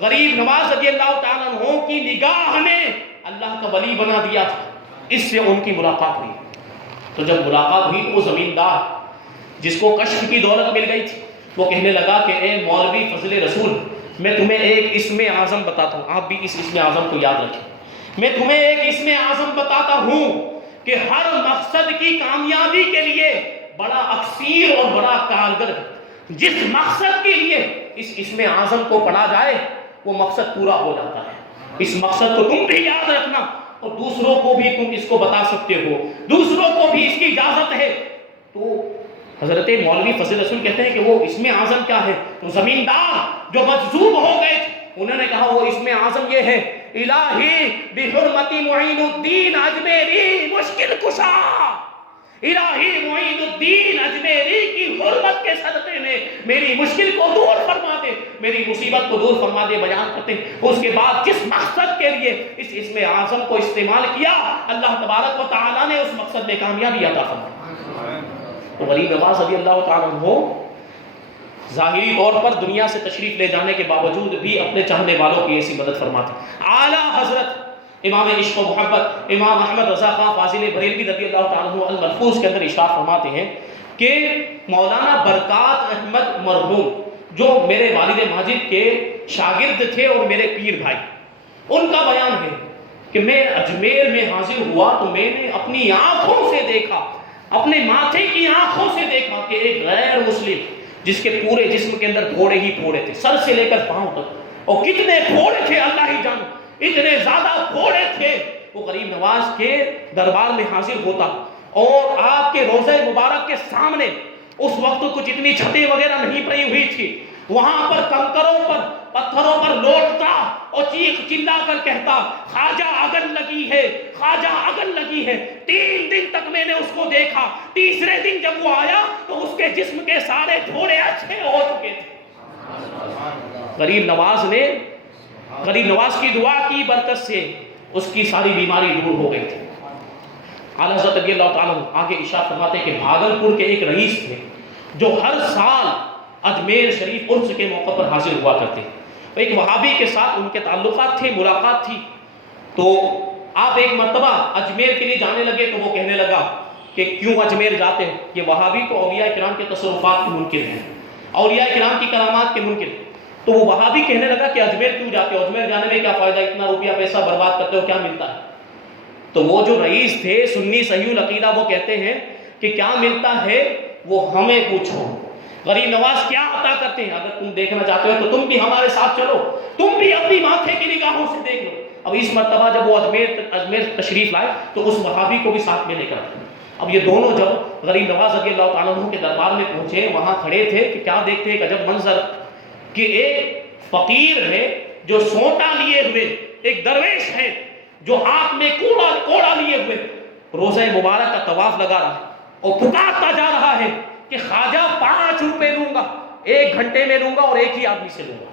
غریب نواز رضی اللہ تعالیٰ عنہ کی نگاہ نے اللہ کا ولی بنا دیا تھا. اس سے ان کی ملاقات ہوئی. تو جب ملاقات ہوئی تو وہ زمیندار جس کو کشف کی دولت مل گئی تھی، وہ کہنے لگا کہ اے مولوی فضل رسول، میں تمہیں ایک اسم اعظم بتاتا ہوں، آپ بھی اس اسم اعظم کو یاد رکھیں. میں تمہیں ایک اسم اعظم بتاتا ہوں کہ ہر مقصد کی کامیابی کے لیے بڑا اکثیر اور بڑا کارگر ہے. جس مقصد کے لیے اس اسم اعظم کو پڑھا جائے وہ مقصد پورا ہو جاتا ہے. اس مقصد کو تم بھی یاد رکھنا، اور دوسروں کو بھی تم اس کو بتا سکتے ہو، دوسروں کو بھی اس کی اجازت ہے. تو حضرت مولوی فضل رسول کہتے ہیں کہ وہ اسم اعظم کیا ہے؟ تو زمیندار جو مجذوب ہو گئے تھے انہوں نے کہا وہ اسم اعظم یہ ہے، الہی بحرمت معین الدین اجمیری مشکل کشا. الہی معین الدین اجمیری کی حرمت کے صدقے میں میری مشکل کو دور فرما دے، میری مصیبت کو دور فرما دے. بیان کرتے ہیں اس کے بعد جس مقصد کے لیے اس اسم اعظم کو استعمال کیا، اللہ تبارک و تعالیٰ نے اس مقصد میں کامیابی عطا فرمائی. تو غریب نواز رضی اللہ تعالیٰ عنہ ظاہری طور پر دنیا سے تشریف لے جانے کے باوجود بھی اپنے چاہنے والوں کی ایسی مدد فرماتے. اعلیٰ حضرت امام عشق و محبت امام احمد رضا خان فاضل بریلوی رضی اللہ تعالیٰ عنہ الملفوظ کے اندر ارشاد فرماتے ہیں کہ مولانا برکات احمد مرحوم جو میرے والد ماجد کے شاگرد تھے اور میرے پیر بھائی، ان کا بیان ہے کہ میں اجمیر میں حاضر ہوا تو میں نے اپنی آنکھوں سے دیکھا، اپنے ماتھے کی آنکھوں سے دیکھا کہ ایک غیر مسلم جس کے پورے جسم کے اندر پھوڑے ہی پھوڑے تھے، سر سے لے کر پاؤں تک، اور کتنے پھوڑے تھے اللہ ہی جانے، اتنے زیادہ پھوڑے تھے. وہ غریب نواز کے دربار میں حاضر ہوتا اور آپ کے روضہ مبارک کے سامنے اس وقت کچھ اتنی چھتیں وغیرہ نہیں پڑی ہوئی تھی، وہاں پر کنکروں پر پتھروں پر لوٹتا اور چیخ چلا کر کہتا خواجہ اگن لگی ہے، خواجہ اگن لگی ہے. 3 دن تک میں نے اس کو دیکھا. تیسرے دن جب وہ آیا تو اس کے جسم کے سارے پھوڑے اچھے ہو چکے تھے. غریب نواز کی دعا کی برکت سے اس کی ساری بیماری دور ہو گئی تھی. اعلیٰ حضرت رضی اللہ تعالیٰ آگے ارشاد فرماتے ہیں کہ بھاگلپور کے ایک رئیس تھے جو ہر سال اجمیر شریف عرس کے موقع پر حاضر ہوا کرتے. ایک وہابی کے ساتھ ان کے تعلقات تھے، ملاقات تھی. تو آپ ایک مرتبہ اجمیر کے لیے جانے لگے تو وہ کہنے لگا کہ کیوں اجمیر جاتے ہیں؟ یہ وہابی تو اولیاء کرام کے تصرفات کے منکر ہیں، اولیاء کرام کی کرامات کے منکر. تو وہ وہابی کہنے لگا کہ اجمیر کیوں جاتے ہو، اجمیر جانے میں کیا فائدہ، اتنا روپیہ پیسہ برباد کرتے ہو، کیا ملتا ہے؟ تو وہ جو رئیس تھے سنی صحیح العقیدہ، وہ کہتے ہیں کہ کیا ملتا ہے وہ ہمیں پوچھو، غریب نواز کیا عطا کرتے ہیں، اگر تم دیکھنا چاہتے ہو تو تم بھی ہمارے ساتھ چلو، تم بھی اپنی ماتھے کی نگاہوں سے دیکھ لو۔ اب اس مرتبہ جب وہ اجمیر تشریف لائے تو اس وہابی کو بھی ساتھ میں لے کر آئے۔ اب یہ دونوں جب غریب نواز رضی اللہ تعالیٰ عنہ کے دربار میں پہنچے، وہاں کھڑے تھے کہ کیا دیکھتے ایک عجب منظر کہ ایک فقیر ہے جو سونٹا لیے ہوئے، ایک درویش ہے جو ہاتھ میں کوڑا لیے ہوئے روزہ مبارک کا طواف لگا رہا ہے اور پکارتا جا رہا ہے کہ خواجہ 5 روپے لوں گا، 1 گھنٹے میں لوں گا اور ایک ہی آدمی سے لوں گا۔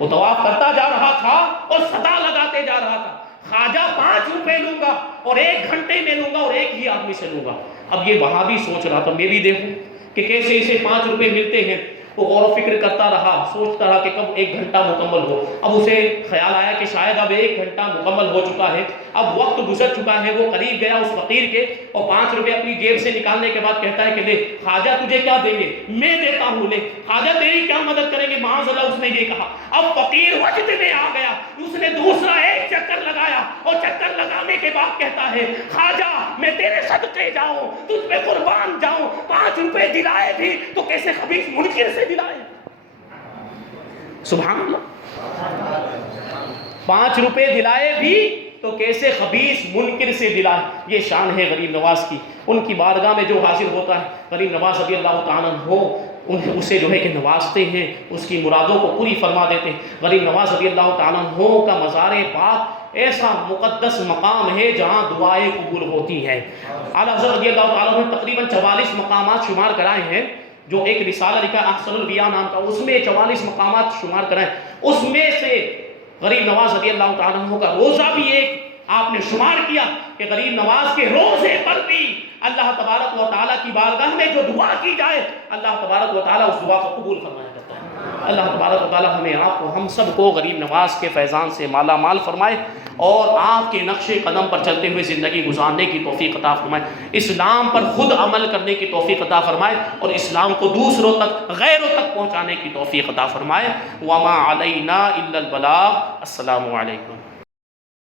وہ طواف کرتا جا رہا تھا اور صدا لگاتے جا رہا تھا، خواجہ 5 روپے لوں گا اور 1 گھنٹے میں لوں گا اور ایک ہی آدمی سے لوں گا۔ اب یہ وہاں بھی سوچ رہا تھا میں بھی دیکھوں کہ کیسے اسے 5 روپے ملتے ہیں۔ وہ غور و فکر کرتا رہا، سوچتا رہا کہ کب 1 گھنٹہ مکمل ہو۔ اب اسے خیال آیا کہ شاید اب 1 گھنٹہ مکمل ہو چکا ہے، اب وقت گزر چکا ہے۔ وہ قریب گیا اس فقیر کے اور 5 روپے اپنی جیب سے نکالنے کے بعد کہتا ہے کہ لے خواجہ تجھے کیا دیں گے، میں دیتا ہوں، لے خواجہ تیری کیا مدد کریں گے، معاذ اللہ اس نے یہ کہا۔ اب فقیر وجد میں آ گیا، اس نے دوسرا 1 چکر لگایا اور چکر لگانے کے بعد کہتا ہے خواجہ میں تیرے صدقے جاؤں، تجھ پہ قربان جاؤں، 5 روپے دلائے بھی تو کیسے خبیث منکر سے دلائے۔ سبحان اللہ، 5 روپے دلائے بھی تو کیسے خبیث منکر سے دلائے۔ یہ شان ہے غریب نواز کی، ان کی بارگاہ میں جو حاضر ہوتا ہے غریب نواز رضی اللہ تعالیٰ عنہ اسے جو ہے کہ نوازتے ہیں، اس کی مرادوں کو پوری فرما دیتے ہیں۔ غریب نواز رضی اللہ تعالیٰ عنہ کا مزار پاک ایسا مقدس مقام ہے جہاں دعائیں قبول ہوتی ہیں۔ اعلیٰ حضرت رضی اللہ تعالیٰ عنہ تقریباً 44 مقامات شمار کرائے ہیں، جو ایک رسالہ لکھا احسن البیان نام کا، اس میں 44 مقامات شمار کرائے، اس میں سے غریب نواز رضی اللہ تعالیٰ عنہ کا روزہ بھی ایک آپ نے شمار کیا کہ غریب نواز کے روزے پر بھی اللہ تبارک و تعالیٰ کی بارگاہ میں جو دعا کی جائے اللہ تبارک و تعالیٰ اس دعا کو قبول فرمایا کرتا ہے۔ اللہ تبارک و تعالیٰ ہمیں آپ کو ہم سب کو غریب نواز کے فیضان سے مالا مال فرمائے اور آپ کے نقش قدم پر چلتے ہوئے زندگی گزارنے کی توفیق عطا فرمائے، اسلام پر خود عمل کرنے کی توفیق عطا فرمائے اور اسلام کو دوسروں تک غیروں تک پہنچانے کی توفیق عطا فرمائے۔ وما علینا الا البلاغ۔ السلام علیکم۔